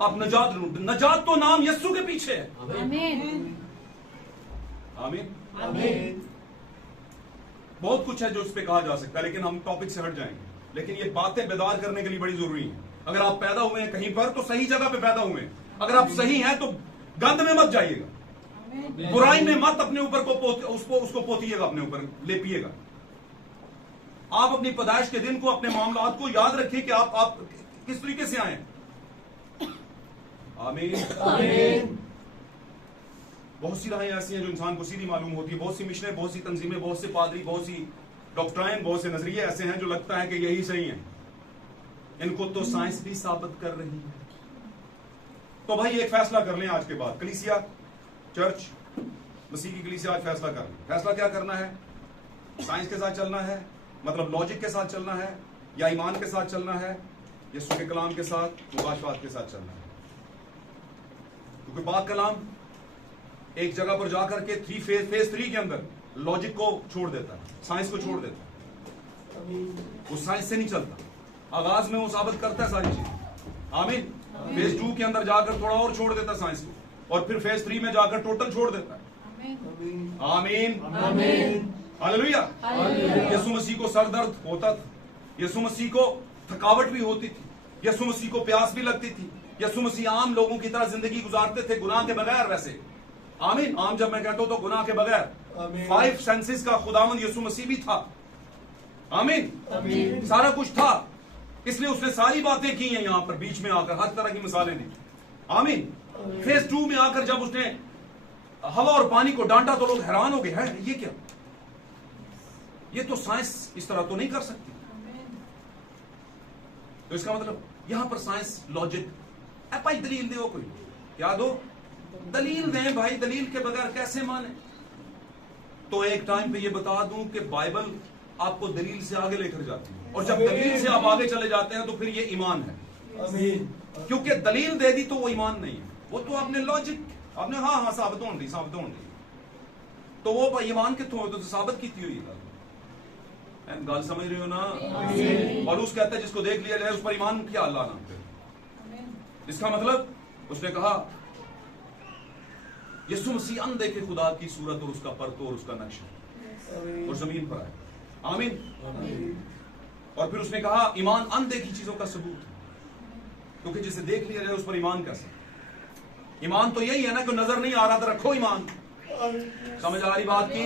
आप नजात ढूंढते? नजात तो नाम यीशु के पीछे है। आमीन आमीन। आमीन। बहुत कुछ है जो उस पर कहा जा सकता है, लेकिन हम टॉपिक से हट जाएंगे। लेकिन ये बातें बेदार करने के लिए बड़ी जरूरी है। अगर आप पैदा हुए हैं कहीं पर तो सही जगह पे पैदा हुए हैं। अगर आप सही हैं तो गंद में मत जाइएगा, बुराई में मत अपने ऊपर उसको पोतिएगा, अपने ऊपर लेपिएगा। आप अपनी पैदाइश के दिन को, अपने मामलात को याद रखिए कि आप किस तरीके से आए। आमीन आमीन। बहुत सी राहें ऐसी हैं जो इंसान को सीधी मालूम होती है, बहुत सी मिशनें, बहुत सी तंजीमें, बहुत से पादरी, बहुत सी डॉक्ट्राइन, बहुत से नजरिए ऐसे हैं जो लगता है कि यही सही है। इनको तो साइंस भी साबित कर रही है। तो भाई एक फैसला कर लें आज के बाद, कलीसिया, चर्च, मसीह की कलीसिया आज फैसला कर लें। फैसला क्या करना है? साइंस के साथ चलना है, मतलब लॉजिक के साथ चलना है, या ईमान के साथ चलना है, यीशु के कलाम के साथ, मुबाशवात के साथ चलना है। क्योंकि पाक कलाम एक जगह पर जाकर के फेज 3 के अंदर लॉजिक को छोड़ देता है, साइंस को छोड़ देता है। वो साइंस से नहीं चलता। आगाज में वो साबित करता है सारी चीज। आमीन। फेज 2 के अंदर जाकर थोड़ा और छोड़ देता है साइंस को, और फिर फेज 3 में जाकर टोटल छोड़ देता है। आमीन आमीन। हालेलुया। यीशु मसीह को सर दर्द होता था, यीशु मसीह को थकावट भी होती थी, यीशु मसीह को प्यास भी लगती थी। यीशु मसीह आम लोगों की तरह जिंदगी गुजारते थे, गुनाह के बगैर। वैसे आमीन, आम जब मैं कहता हूं तो गुनाह के बगैर। 5 सेंसेस का खुदावंद यीशु मसीह भी था। आमीन, सारा कुछ था। इसलिए उसने सारी बातें की हैं यहां पर, बीच में आकर हर तरह की मिसालें दी। आमीन। फेज 2 में आकर जब उसने हवा और पानी को डांटा तो लोग हैरान हो गए, है ये क्या? ये तो साइंस इस तरह तो नहीं कर सकती। तो इसका मतलब यहां पर साइंस, लॉजिक, भाई दलील दो, कोई क्या दो, दलील दें भाई, दलील के बगैर कैसे माने? तो एक टाइम पे ये बता दूं कि बाइबल आपको दलील से आगे लेकर जाती है, और जब दलील से आप आगे चले जाते हैं तो फिर ये ईमान है। क्योंकि दलील दे दी तो वो ईमान नहीं है, वो तो आपने लॉजिक, आपने हाँ साबित होने दी, तो वो ईमान कितों तो साबित की हुई गाल समझ रहे हो ना? पौलुस कहता है जिसको देख लिया जाए उस पर ईमान क्या लाना। इसका मतलब उसने कहा यीशु मसीह अनदेखे खुदा की सूरत और उसका परतो और उसका नक्शा और जमीन पर आए। आमीन। और फिर उसने कहा ईमान अनदेखी चीजों का सबूत है, क्योंकि जिसे देख लिया जाए उस पर ईमान कैसे? ईमान तो यही है ना कि नजर नहीं आ रहा था, रखो ईमान। समझ आ रही बात की?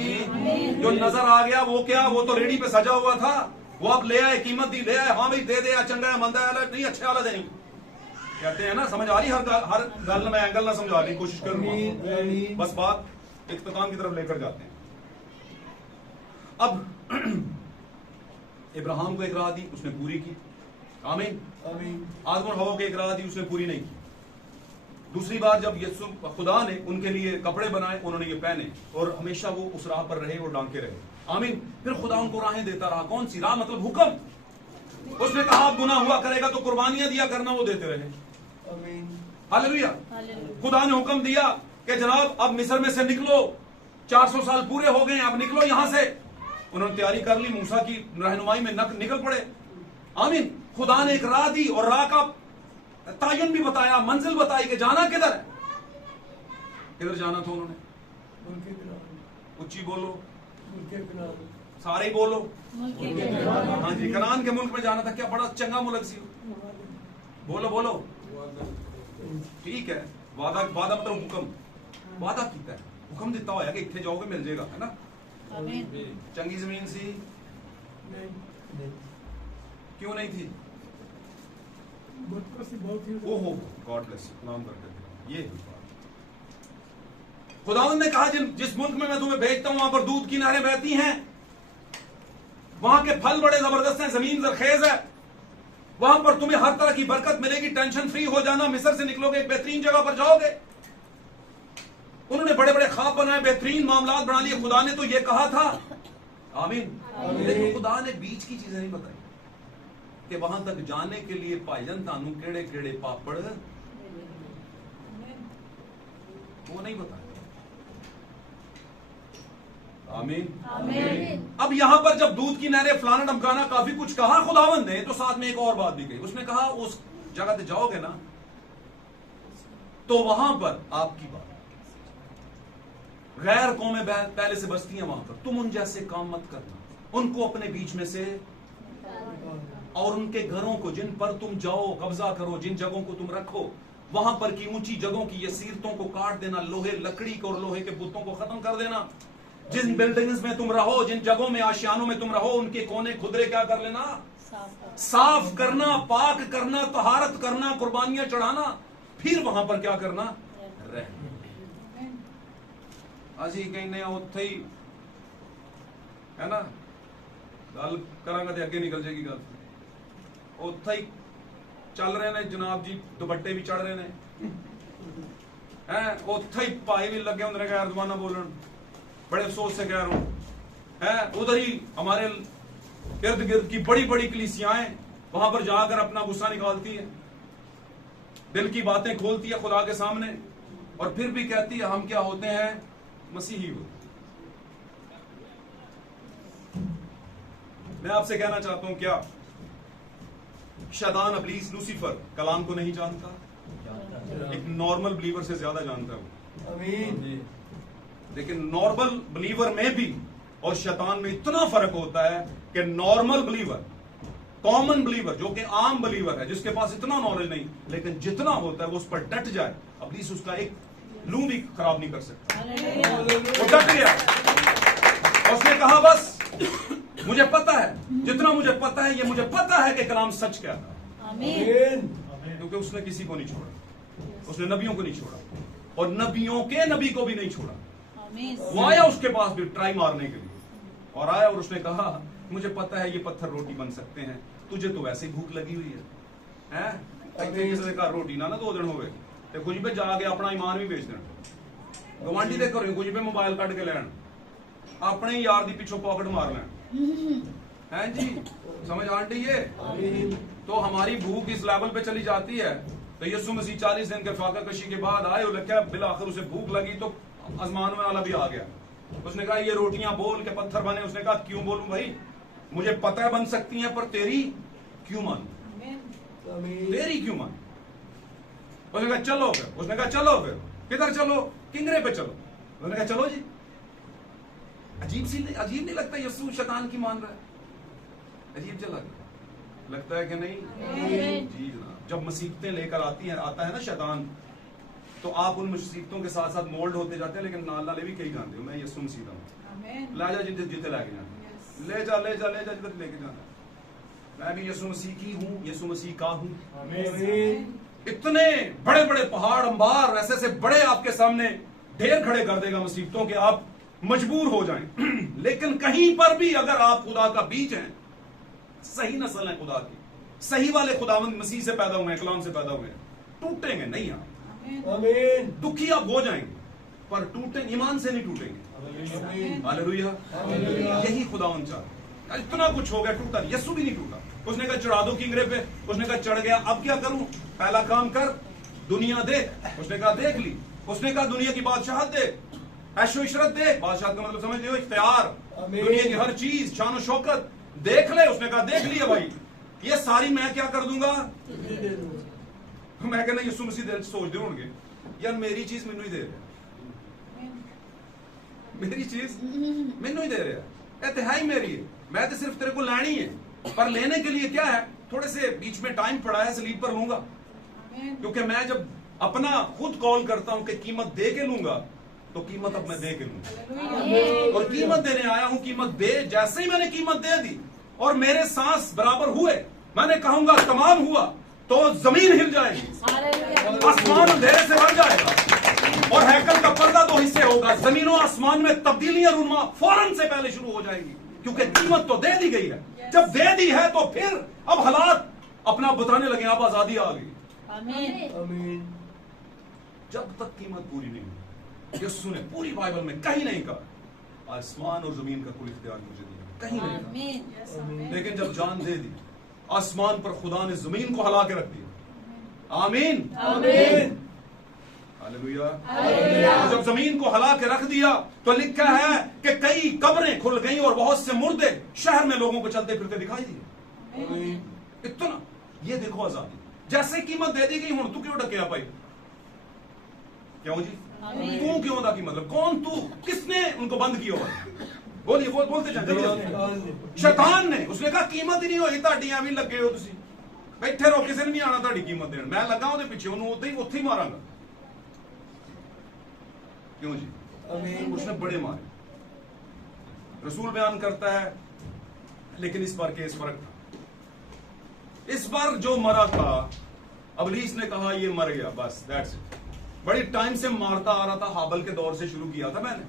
जो नजर आ गया वो क्या, वो तो रेडी पे सजा हुआ था, वो आप ले आए, कीमत दी, ले आए, हाँ भाई दे दे, चंगा है, मंदा है, नहीं अच्छे वाला देनी कहते हैं ना। समझ आ रही? हर गल में एंगल ना समझाने की कोशिश करूंगा, बस बात इख्तिताम की तरफ लेकर जाते हैं। अब इब्राहिम को एक राह दी, उसने पूरी की। आमीन। आदम और हवा को एक राह दी, उसने पूरी नहीं की। दूसरी बार जब यीशु खुदा ने उनके लिए कपड़े बनाए, उन्होंने ये पहने और हमेशा वो उस राह पर रहे और डांके रहे। आमीन। फिर खुदा उनको राहें देता रहा। कौन सी राह? मतलब हुक्म। उसने कहा आप गुनाह हुआ करेगा तो कुर्बानियां दिया करना, वो देते रहे। हालेलुया। खुदा ने हुक्म दिया कि जनाब अब मिस्र में से निकलो, 400 साल पूरे हो गए, अब निकलो यहां से। उन्होंने तैयारी कर ली, मूसा की रहनुमाई में निकल पड़े। आमीन। खुदा ने एक राह दी और राह का तायुन भी बताया, मंजिल बताई कि जाना किधर है। किधर जाना था उन्होंने? उच्ची बोलो, सारे ही बोलो। हाँ जी, कनान के मुल्क में जाना था। क्या बड़ा चंगा मुल्क सी, बोलो बोलो। ठीक है, वादा मतलब हुक्म, वादा किया है, हुक्म दिता होया कि इतने जाओगे मिल जाएगा, है ना? चंगी जमीन सी क्यों नहीं थी? ओहो, गॉड ब्लेस यू, नाम करके ये खुदावंद ने कहा जिस मुल्क में मैं तुम्हें भेजता हूं वहां पर दूध की नहरें बहती हैं, वहां के फल बड़े जबरदस्त हैं, जमीन जरखेज है, वहां पर तुम्हें हर तरह की बरकत मिलेगी, टेंशन फ्री हो जाना, मिस्र से निकलोगे एक बेहतरीन जगह पर जाओगे। उन्होंने बड़े बड़े ख्वाब बनाए, बेहतरीन मामला बना लिए। खुदा ने तो ये कहा था, आमीन, लेकिन खुदा ने बीच की चीजें नहीं बताई कि वहां तक जाने के लिए भाईजन तानू केड़े केड़े पापड़, वो नहीं बताया। आमीन। अब यहां पर जब दूध की नहरें फलाना ढमकाना काफी कुछ कहा खुदावंद ने, तो साथ में एक और बात भी कही। उसने कहा उस जगह पे जाओगे ना तो वहां पर आपकी बात, गैर कौमें पहले से बसती हैं वहां पर, तुम उन जैसे काम मत करना, उनको अपने बीच में से, और उनके घरों को जिन पर तुम जाओ कब्जा करो, जिन जगहों को तुम रखो वहां पर की ऊंची जगहों की यसीरतों को काट देना, लोहे लकड़ी को और लोहे के बुतों को खत्म कर देना। जिन बिल्डिंग्स में तुम रहो, जिन जगहों में आशियानों में तुम रहो, उनके कोने खुदरे क्या कर लेना, साफ करना, पाक करना, तहारत करना, कुर्बानियां चढ़ाना, फिर वहां पर क्या करना, रहना। अजी कहने उत्थे ही है ना, गल करांगा ते अगे निकल जाएगी गल। उत्थे ही चल रहे ने जनाब जी, दुपट्टे भी चढ़ रहे ने हैं, उत्थे ही भाई भी लगे होंगे गैर जबाना बोलन, बड़े अफसोस से कह रहा हूं है। उधर ही हमारे इर्द गिर्द की बड़ी बड़ी कलीसियाएं वहां पर जाकर अपना गुस्सा निकालती है, दिल की बातें खोलती है खुदा के सामने, और फिर भी कहती है हम क्या होते हैं, मसीही हो। मैं आपसे कहना चाहता हूं, क्या शैतान इब्लीस लूसीफर कलाम को नहीं जानता? एक नॉर्मल बिलीवर से ज्यादा जानता है। आमीन। लेकिन नॉर्मल बिलीवर में भी और शैतान में इतना फर्क होता है कि नॉर्मल बिलीवर, कॉमन बिलीवर, जो कि आम बिलीवर है, जिसके पास इतना नॉलेज नहीं, लेकिन जितना होता है वो उस पर डट जाए, इब्लीस उसका एक लू भी खराब नहीं कर सकता। वो डट गया, उसने कहा बस मुझे पता है, जितना मुझे पता है, ये मुझे पता है कि कलाम सच कहता है। आमीन। क्योंकि उसने किसी को नहीं छोड़ा, उसने नबियों को नहीं छोड़ा, और नबियों के नबी को भी नहीं छोड़ा। वो आया उसके पास भी ट्राई मारने के लिए, और आया और उसने कहा मुझे पता है ये पत्थर रोटी बन सकते हैं, तुझे तो वैसे भूख लगी हुई है, किसी का रोटी ना 2 दिन हो गए ते कुछ पे जाके अपना ईमान भी बेच देना, गवांढी दे घरों कुछ पे मोबाइल कट के लैन, अपने ही यार दी पिछों पॉकेट मार लें, हैं जी, समझ आंटी ये। तो हमारी भूख इस लेवल पे चली जाती है। तो यीशु मसीह 40 दिन के फाका कशी के बाद आए, लगा बिल आखिर उसे भूख लगी तो आसमान वाला भी आ गया। उसने कहा ये रोटियां बोल के पत्थर बने। उसने कहा क्यों बोलूं भाई, मुझे पता है बन सकती हैं, पर तेरी क्यों मानूं, तेरी क्यों मानूं। उसने कहा चलो फिर, उसने कहा चलो फिर, किधर चलो, किंगरे पे चलो। उसने कहा चलो जी। अजीब नहीं लगता यीशु शैतान की मान रहा है? अजीब चला लगता है कि नहीं? जी जनाब, जब मुसीबतें लेकर आता है ना शैतान, तो आप उन मुसीबतों के साथ साथ मोल्ड होते जाते हैं, लेकिन नाल नाले भी कई जानते हो, मैं यीशु मसीह हूं, ला जा जिते जिते लेके जाना, ले जा ले जा ले जा जिधर लेके जाना, मैं भी यीशु मसीह की हूं, यीशु मसीह का हूं। इतने बड़े बड़े पहाड़ अंबार ऐसे ऐसे बड़े आपके सामने ढेर खड़े कर देगा मुसीबतों के, आप मजबूर हो जाएं। लेकिन कहीं पर भी अगर आप खुदा का बीज हैं, सही नस्ल है खुदा की, सही वाले खुदावंद मसीह से पैदा हुए हैं, कलाम से पैदा हुए हैं, टूटेंगे नहीं आप। आमीन। दुखी आप हो जाएंगे पर टूटेंगे, ईमान से नहीं टूटेंगे। हालेलुया। यही खुदावंद चाहता। इतना कुछ हो गया, टूटा, यीशु भी नहीं टूटा। उसने कहा चढ़ा दो किंगरे पे, उसने कहा चढ़ गया, अब क्या करूं, पहला काम कर, दुनिया देख। उसने कहा देख ली। उसने कहा दुनिया की बादशाहत देख, ऐशो इशरत देख। बादशाहत का मतलब समझ लो इख्तियार, दुनिया की हर चीज, शान शौकत देख ले। उसने कहा देख लिया भाई, ये सारी मैं क्या कर दूंगा। मैं कहना यीशु मसीह दिल सोचते होंगे यार मेरी चीज मैनू ही दे रहा, मेरी चीज मैनू ही दे रहा, ये है ही मेरी है, मैं तो सिर्फ तेरे को लैनी है, पर लेने के लिए क्या है, थोड़े से बीच में टाइम पड़ा है, स्लीप पर लूंगा। क्योंकि मैं जब अपना खुद कॉल करता हूं कि कीमत दे के लूंगा, तो कीमत अब मैं दे के लूंगा, और कीमत देने आया हूं, कीमत दे। जैसे ही मैंने कीमत दे दी और मेरे सांस बराबर हुए, मैंने कहूंगा तमाम हुआ, तो जमीन हिल जाएगी, आसमान अंधेरे से भर जाएगा, और हैकल का पर्दा 2 हिस्से होगा, जमीन और आसमान में तब्दीलियां रूनुमा फौरन से पहले शुरू हो जाएंगी। क्योंकि कीमत तो दे दी गई है। जब दे दी है तो फिर अब हालात अपना बताने लगे, अब आजादी आ गई। आमीन। आमीन। जब तक कीमत पूरी नहीं हुई, यीशु ने पूरी बाइबल में कहीं नहीं कहा आसमान और जमीन का कोई इख्तियार मुझे दिया, कहीं नहीं कहा। आमीन। लेकिन जब जान दे दी, आसमान पर खुदा ने जमीन को हिला के रख दिया। आमीन आमीन। हालेलुया। हालेलुया। जब जमीन को हिला के रख दिया तो लिखा है कि कई कब्रें खुल गई और बहुत से मुर्दे शहर में लोगों को चलते फिरते दिखाई दिए। आमीन। इतना ये देखो आजादी, जैसे कीमत दे दी गई हूं तू क्यों डकिया पाई? क्यों जी? आमीन। तू क्यों था की मतलब कौन तू? किसने उनको बंद किया हुआ? बोलिए बोलते जाए जल्दी। शैतान ने। उसने कहा कीमत ही नहीं होई, ताड़ियां भी लगे हो तुसी, बैठे रहो, किसी ने नहीं आना ताड़ी कीमत देने, मैं लगा ਉਹਦੇ ਪਿੱਛੇ ਉਹਨੂੰ ਉੱਥੇ ही मारांगा। क्यों जी? आमीन। उसने बड़े मारे। रसूल बयान करता है, लेकिन इस बार केस फर्क था। इस बार जो मरा था, अबलीस ने कहा ये मर गया, बस दैट्स इट। बड़ी टाइम से मारता आ रहा था, हाबल के दौर से शुरू किया था मैंने।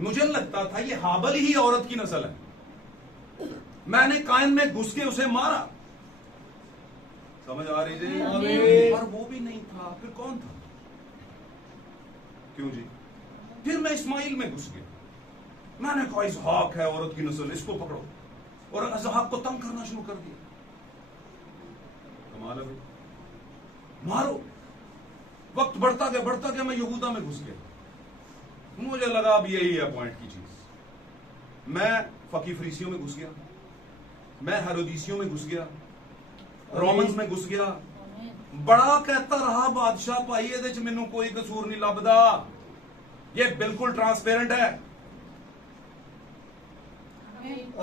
मुझे लगता था ये हाबल ही औरत की नस्ल है। मैंने कायन में घुस के उसे मारा। समझ आ रही जी? आमीन। पर वो भी नहीं था, फिर कौन था? क्यों जी? फिर मैं इस्माइल में घुस गया। मैंने कहा इसहाक है औरत की नस्ल, इसको पकड़ो, और इसहाक को तंग करना शुरू कर दिया। कमाल है, मारो। वक्त बढ़ता गया, मैं यहूदा में घुस गया। मुझे लगा अब यही है पॉइंट की चीज। मैं फकी फरीसियों में घुस गया, मैं हेरोदीसियों में घुस गया, रोमन्स में घुस गया। बड़ा कहता रहा बादशाह भाई ਇਹਦੇ ਚ ਮੈਨੂੰ कोई कसूर नहीं लभदा, ये बिल्कुल ट्रांसपेरेंट है।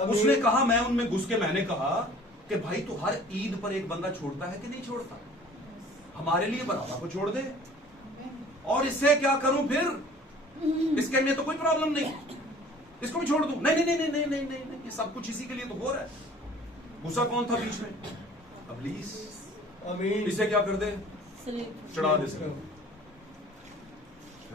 उसने कहा, मैं उनमें घुस के मैंने कहा कि भाई तू हर ईद पर एक बंदा छोड़ता है कि नहीं छोड़ता? हमारे लिए बराबर को छोड़ दे, और इससे क्या करूं फिर? इसके लिए तो कोई प्रॉब्लम नहीं, इसको भी छोड़ दूं? नहीं नहीं नहीं नहीं नहीं नहीं नहीं, ये सब कुछ इसी के लिए तो हो रहा है। गुस्सा कौन था बीच में? अबलीस। आमीन। इसे क्या कर दे? चढ़ा दे सके।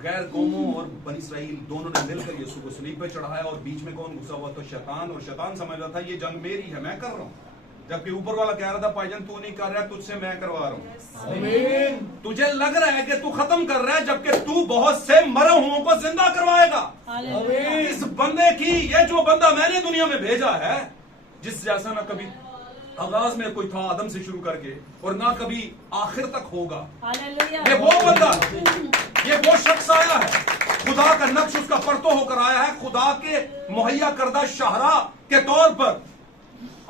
गैर कौमों और बनी इस्राइल दोनों ने मिलकर यीशु को सलीब पे चढ़ाया, और बीच में कौन घुसा हुआ? तो शैतान। और शैतान समझ रहा था ये जंग मेरी है, मैं कर रहा हूं, जबकि ऊपर वाला कह रहा था भाईजान तू नहीं कर रहा, तुझसे मैं करवा रहा हूं। आमीन। तुझे लग रहा है कि तू खत्म कर रहा है, जबकि तू बहुत से मरे हुओं को जिंदा करवाएगा। हालेलुया। इस बंदे की, ये जो बंदा मैंने दुनिया में भेजा है, जिस जैसा ना कभी आगाज में कोई था आदम से शुरू करके, और ना कभी आखिर तक होगा, हालेलुया। ये वो बंदा, ये वो शख्स आया है। खुदा का नक्श उसका परतो होकर आया है, खुदा के मुहैया करदा शाहरा के तौर पर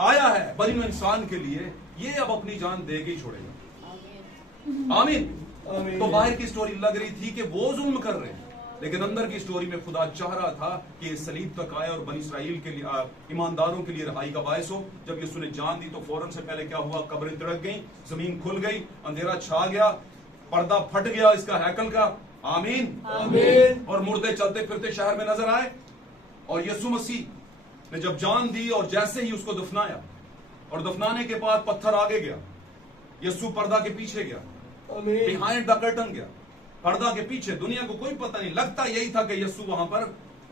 आया है बनी इंसान के लिए। ये अब अपनी जान दे के ही छोड़ेगा। आमीन। तो बाहर की स्टोरी लग रही थी कि वो जुल्म कर रहे हैं, लेकिन अंदर की स्टोरी में खुदा चाह रहा था कि ये सलीब तक आए और बनी इस्राइल के लिए, ईमानदारों के लिए रहाई का बायस हो। जब यीशु ने जान दी तो फौरन से पहले क्या हुआ? कब्रें तिड़क गई, जमीन खुल गई, अंधेरा छा गया, पर्दा फट गया इसका हैकल का। आमीन। आमीन। और मुर्दे चलते फिरते शहर में नजर आए। और यीशु मसीह ने जब जान दी और जैसे ही उसको दफनाया, और दफनाने के बाद पत्थर आगे गया, यीशु पर्दा के पीछे गया, आमीन। बिहाइंड द कर्टन गया, पर्दा के पीछे। दुनिया को कोई पता नहीं, लगता यही था कि यीशु वहां पर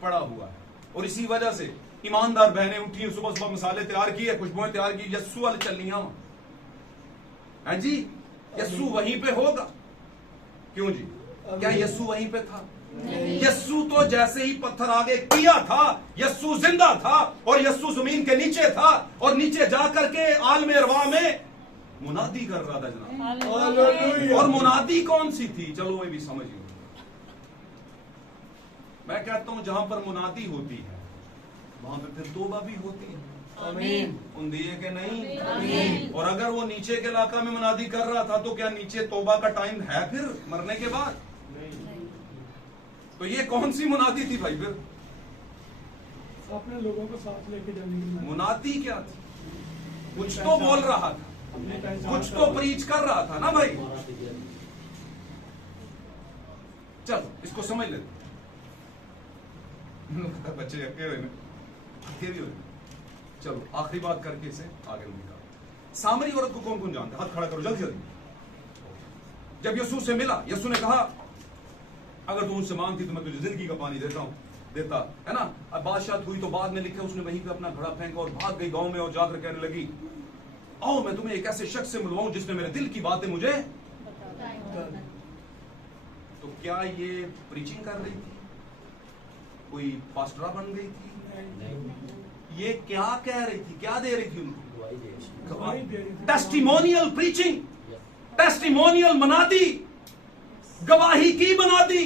पड़ा हुआ है। और इसी वजह से ईमानदार बहनें उठी, सुबह सुबह मसाले तैयार किए, खुशबुएं तैयार की, यीशु वाले चलनियां हैं जी, यीशु वहीं पे होगा। क्यों जी? क्या यीशु वहीं पे था? यीशु तो जैसे ही पत्थर आगे किया था, यीशु जिंदा था, और यीशु जमीन के नीचे था, और नीचे जाकर के आलम अरवा में मुनादी कर रहा था जनाब। हालेलुया। और मुनादी कौन सी थी? चलो ये भी समझिए। मैं कहता हूं जहां पर मुनादी होती है वहां पर फिर तौबा भी होती है। आमीन। उन दिए के नहीं। आमीन। और अगर वो नीचे के इलाका में मुनादी कर रहा था तो क्या नीचे तौबा का टाइम है फिर मरने के बाद? तो ये कौन सी मुनादी थी भाई? फिर अपने लोगों को साथ लेके जाने की मुनादी क्या थी? कुछ तो बोल रहा था, कुछ तो प्रीच कर रहा था ना भाई। चलो इसको समझ लेते। बच्चे अकेले हुए। चलो आखिरी बात करके इसे आगे निकाल। सामरी औरत को कौन कौन जानता? हाथ खड़ा करो जल्दी जल्दी। जब यीशु से मिला, यीशु ने कहा अगर तू मुझसे मांगती तो मैं तुझे जिंदगी का पानी देता हूं। देता है ना। अब बादशाह हुई तो बाद में लिखा उसने वहीं पे अपना घड़ा फेंका और भाग गई गांव में और जाकर कहने लगी, आओ मैं तुम्हें एक ऐसे शख्स से मिलवाऊं जिसने मेरे दिल की बातें मुझे। तो क्या ये प्रीचिंग कर रही थी, कोई पास्टरा बन गई थी? ये क्या कह रही थी, क्या दे रही थी उनको? गवाही दे रही थी। टेस्टिमोनियल प्रीचिंग, टेस्टिमोनियल मनाती, गवाही की बनाती।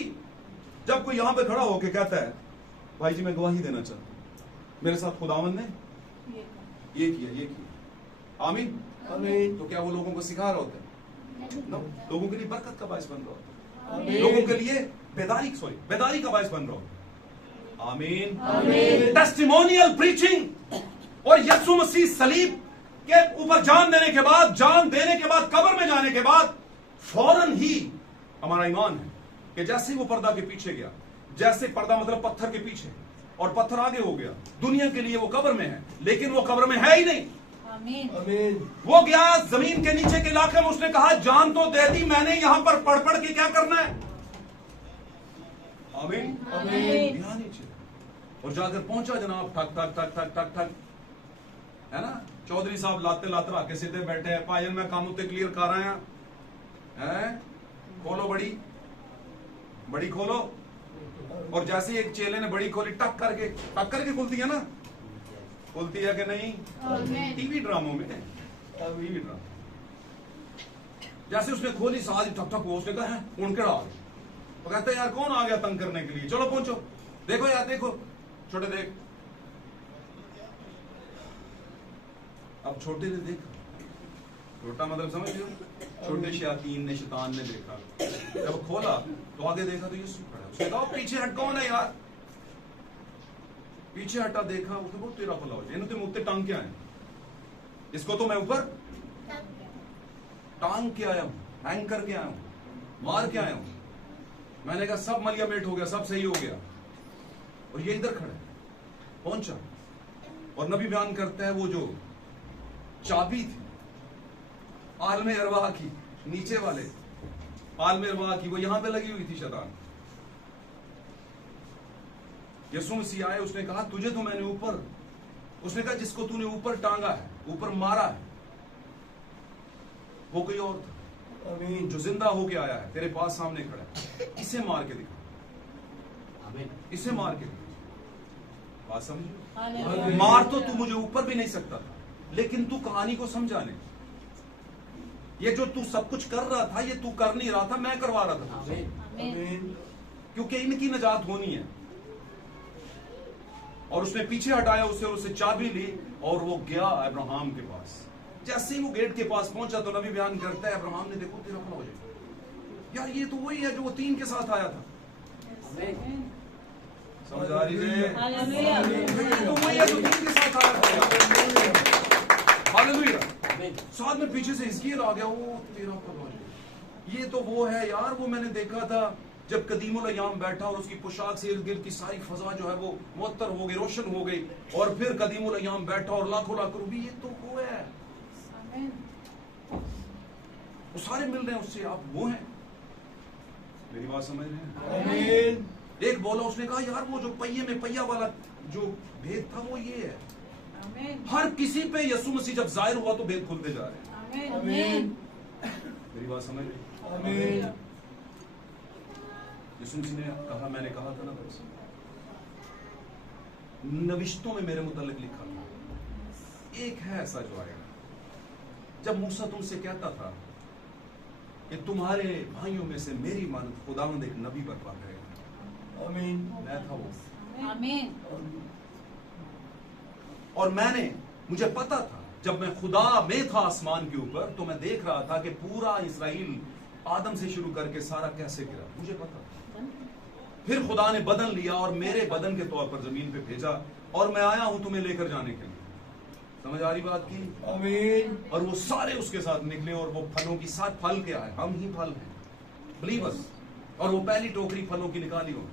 जब कोई यहां पे खड़ा होके कहता है, भाई जी मैं गवाही देना चाहता हूं, मेरे साथ खुदावंद ने ये किया, ये किया, आमीन आमीन। तो क्या वो लोगों को सिखा रहा होता है? नो, लोगों के लिए बरकत का बायस बन रहा होता है, आमीन। लोगों के लिए बेदारी का बायस बन रहा होता है। आमीन। आमीन। Testimonial preaching. और यीशु मसीह सलीब के ऊपर जान देने के बाद कब्र में जाने के बाद फौरन ही हमारा ईमान है कि जैसे ही वो पर्दा के पीछे गया, जैसे पर्दा मतलब पत्थर के पीछे, और पत्थर आगे हो गया, दुनिया के लिए वो कब्र में है, लेकिन वो कब्र में है ही नहीं। आमीन। आमीन। वो गया जमीन के नीचे के इलाके में, उसने कहा जान तो दे दी मैंने, यहां पर पढ़ पढ़ के क्या करना है? आमीन। आमीन। यहाँ नीचे और जाकर पहुंचा जनाब, ठक ठक ठक ठक ठक ठक, है ना। चौधरी साहब लाते लाते आके सीधे बैठे हैं, पायन में काम उत्ते क्लियर कर रहे हैं, खोलो बड़ी खोलो। और जैसे एक चेले ने बड़ी खोली, टक करके खुलती है ना, खुलती है कि नहीं? टीवी ड्रामों में, टीवी ड्रामा। जैसे उसने खोली, साथ ही ठक ठक हो, उसने कहा कौन केड़ा आ गया? तो कहते हैं यार कौन आ गया तंग करने के लिए, चलो पहुंचो, देखो यार देखो, छोटे देख। अब छोटे ने देखा, छोटा मतलब समझ लो, छोटे शैतान ने देखा, जब खोला तो आगे देखा तो यीशु खड़ा। उसने कहा पीछे हट, कौन है यार? पीछे हटा, देखा, उसने बोला तेरा भला हो जाए, इन्होंने तुम उत्ते टांग के आए, इसको तो मैं ऊपर टांग के आया हूं, हैंग करके आया हूं, मार के आया हूं। मैंने कहा सब मलियामेट हो गया, सब सही हो गया, और ये इधर खड़ा है। पहुंचा और नबी बयान करता है वो जो चाबी थी आलमे अरवाह की, नीचे वाले आलमे अरवाह की, वो यहां पे लगी हुई थी शैतान। यीशु मसीह आए, उसने कहा तुझे तो मैंने ऊपर, उसने कहा जिसको तूने ऊपर टांगा है, ऊपर मारा है, वो कोई और था। आमीन। जो जिंदा होके आया है, तेरे पास सामने खड़ा है, इसे मार के दिखा, आमीन। इसे मार के दिखा। बात समझो? हालेलुया। मार तो तू मुझे ऊपर भी नहीं सकता था, लेकिन तू कहानी को समझा नहीं। ये जो तू सब कुछ कर रहा था, ये तू कर नहीं रहा था, मैं करवा रहा था, आमीन। आमीन। क्योंकि इनकी नजात होनी है। और उसने पीछे हटाया उसे, और उससे चाबी ली और वो गया अब्राहम के पास। जैसे ही वो गेट के पास पहुंचा तो नबी बयान करता है, अब्राहम ने देखो तेरा भला हो जाएगा। यार ये तो वही है जो वो 3 के साथ आया था। समझ आ रही है? हालेलुया। ये तो वही है जो 3 के साथ आया था। हालेलुया। आमीन। साथ में पीछे से हिजकिय्याह आ गया, वो तेरा भला हो जाएगा। ये तो वो है यार, वो मैंने देखा था जब कदीमुल अय्याम बैठा और उसकी पोशाक से इर्द गिर्द की सारी फजा जो है वो मुअत्तर हो गई, रोशन हो गई, और फिर कदीमुल अय्याम बैठा और लाखों लाख रूबी, ये तो वो है, आमीन। वो सारे मिल रहे हैं उससे, आप वो हैं। मेरी बात समझ रहे हैं? आमीन। एक बोला, उसने कहा यार वो जो पहिए में पहिया वाला जो भेद था वो ये है। आमीन। हर किसी पे यीशु मसीह जब जाहिर हुआ तो भेद खुलते जा रहे हैं। आमीन। मेरी बात समझ रहे? आमीन। यीशु मसीह ने कहा, मैंने कहा था ना बस, नविश्तों में मेरे मुतालिक लिखा था, एक है ऐसा जो आएगा। जब मूसा तुमसे कहता था कि तुम्हारे भाइयों में से मेरी मानद खुदावंद एक नबी बर्पा करेगा, आमीन। मैं था वो। आमीन। और मुझे पता था, जब मैं खुदा में था आसमान के ऊपर, तो मैं देख रहा था कि पूरा इस्राएल आदम से शुरू करके सारा कैसे गिरा, मुझे पता था। फिर खुदा ने बदन लिया और मेरे बदन के तौर पर जमीन पे भेजा, और मैं आया हूं तुम्हें लेकर जाने के लिए। समझ आ रही बात की? आमीन। और वो सारे उसके साथ निकले, और वो फलों की साथ फल क्या है? हम ही फल हैं, बिलीवर्स। और वो पहली टोकरी फलों की निकाली हो।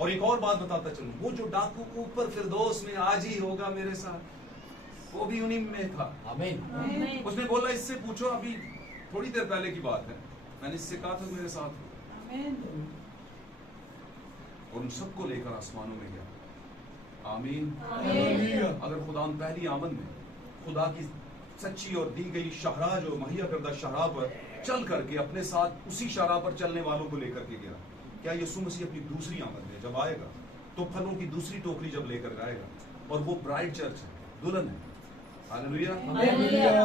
और एक और बात बताता चलूं, वो जो डाकू ऊपर फिरदौस में आज ही होगा मेरे साथ, वो भी उन्हीं में था। आमीन। आमीन। उसने बोला इससे पूछो, अभी थोड़ी देर पहले की बात है, मैंने इससे कहा था मेरे साथ। आमीन। और उन सबको लेकर आसमानों में गया। आमीन। आमीन। अगर खुदा पहली आमद में खुदा की सच्ची और दी गई शाहराह जो मुहैया करदा शाहराह पर चल करके अपने साथ उसी शाहराह पर चलने वालों को लेकर के गया, क्या यीशु मसीह अपनी दूसरी आमद में जब आएगा तो फलों की दूसरी टोकरी जब लेकर आएगा, और वो ब्राइड चर्च है, दुल्हन है। हालेलुया। हालेलुया।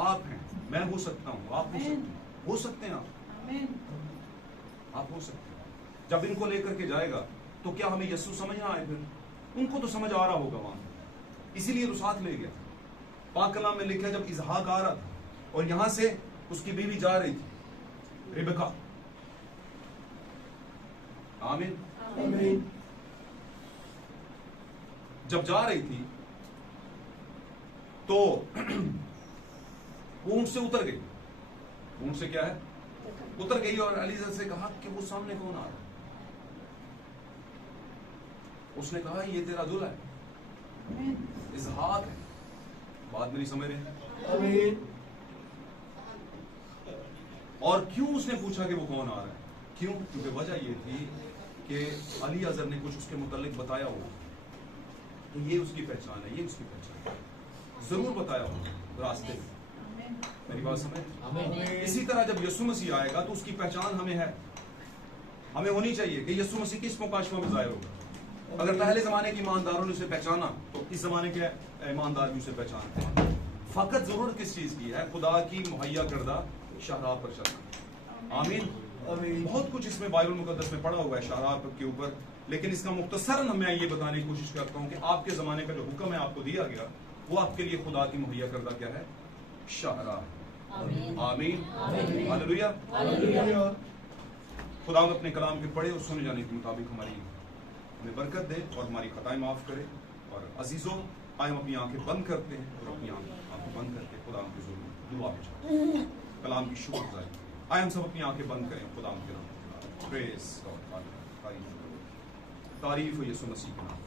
आप हैं, मैं हो सकता हूँ, आप हो सकते हैं, आमीन। आप हो सकते हैं। जब इनको लेकर के जाएगा तो क्या हमें यीशु समझ ना आए? फिर उनको तो समझ आ रहा होगा वहां, इसीलिए तो साथ ले गया। पाक कलाम में लिखा है जब इसहाक आ रहा था और यहां से उसकी बीवी जा रही थी रिबका। आमीन। आमीन। जब जा रही थी तो वो ऊंट से उतर गई। ऊंट से क्या है? उतर गई और एलिजा से कहा कि वो सामने कौन आ रहा है? उसने कहा ये तेरा दूल्हा है, आमीन। इसहाक है। बात मेरी समझ रहे हैं? आमीन। और क्यों उसने पूछा कि वो कौन आ रहा है? क्यों? क्योंकि वजह ये थी कि अली अजहर ने कुछ उसके मुतालिक बताया होगा, तो ये उसकी पहचान है, ये उसकी पहचान है, जरूर बताया होगा रास्ते में। आमीन। मेरी बात समझ? इसी तरह जब यीशु मसीह आएगा तो उसकी पहचान हमें है, हमें होनी चाहिए कि यीशु मसीह किस मुकाशवा में जाहिर होगा। अगर पहले जमाने के ईमानदारों ने उसे पहचाना तो इस जमाने के ईमानदार भी उसे पहचानते हैं। फकत जरूरत किस चीज की है? खुदा की मुहैया करदा शाहराह पर चलना। आमीन। बहुत कुछ इसमें बाइबल मुकद्दस में पढ़ा हुआ है शाहराह के ऊपर, लेकिन इसका मुख्तसरन मैं ये बताने की कोशिश करता हूँ कि आपके जमाने का जो हुक्म है आपको दिया गया वो आपके लिए खुदा की मुहैया करदा क्या है? शाहराह। आमीन। हालेलुया। खुदा अपने कलाम के पढ़े और सुने जाने के मुताबिक हमें बरकत दे और हमारी खताएं माफ करे। और अजीजों, आए हम अपनी आंखें बंद करते हैं और अपनी आंखें बंद करके खुदा की दुआ में जाते हैं, कलाम की शुक्रगुजारी। आए हम सब अपनी आंखें बंद करें खुदा के नाम। प्रेज गॉड, तारीफ हो यीशु मसीह के नाम।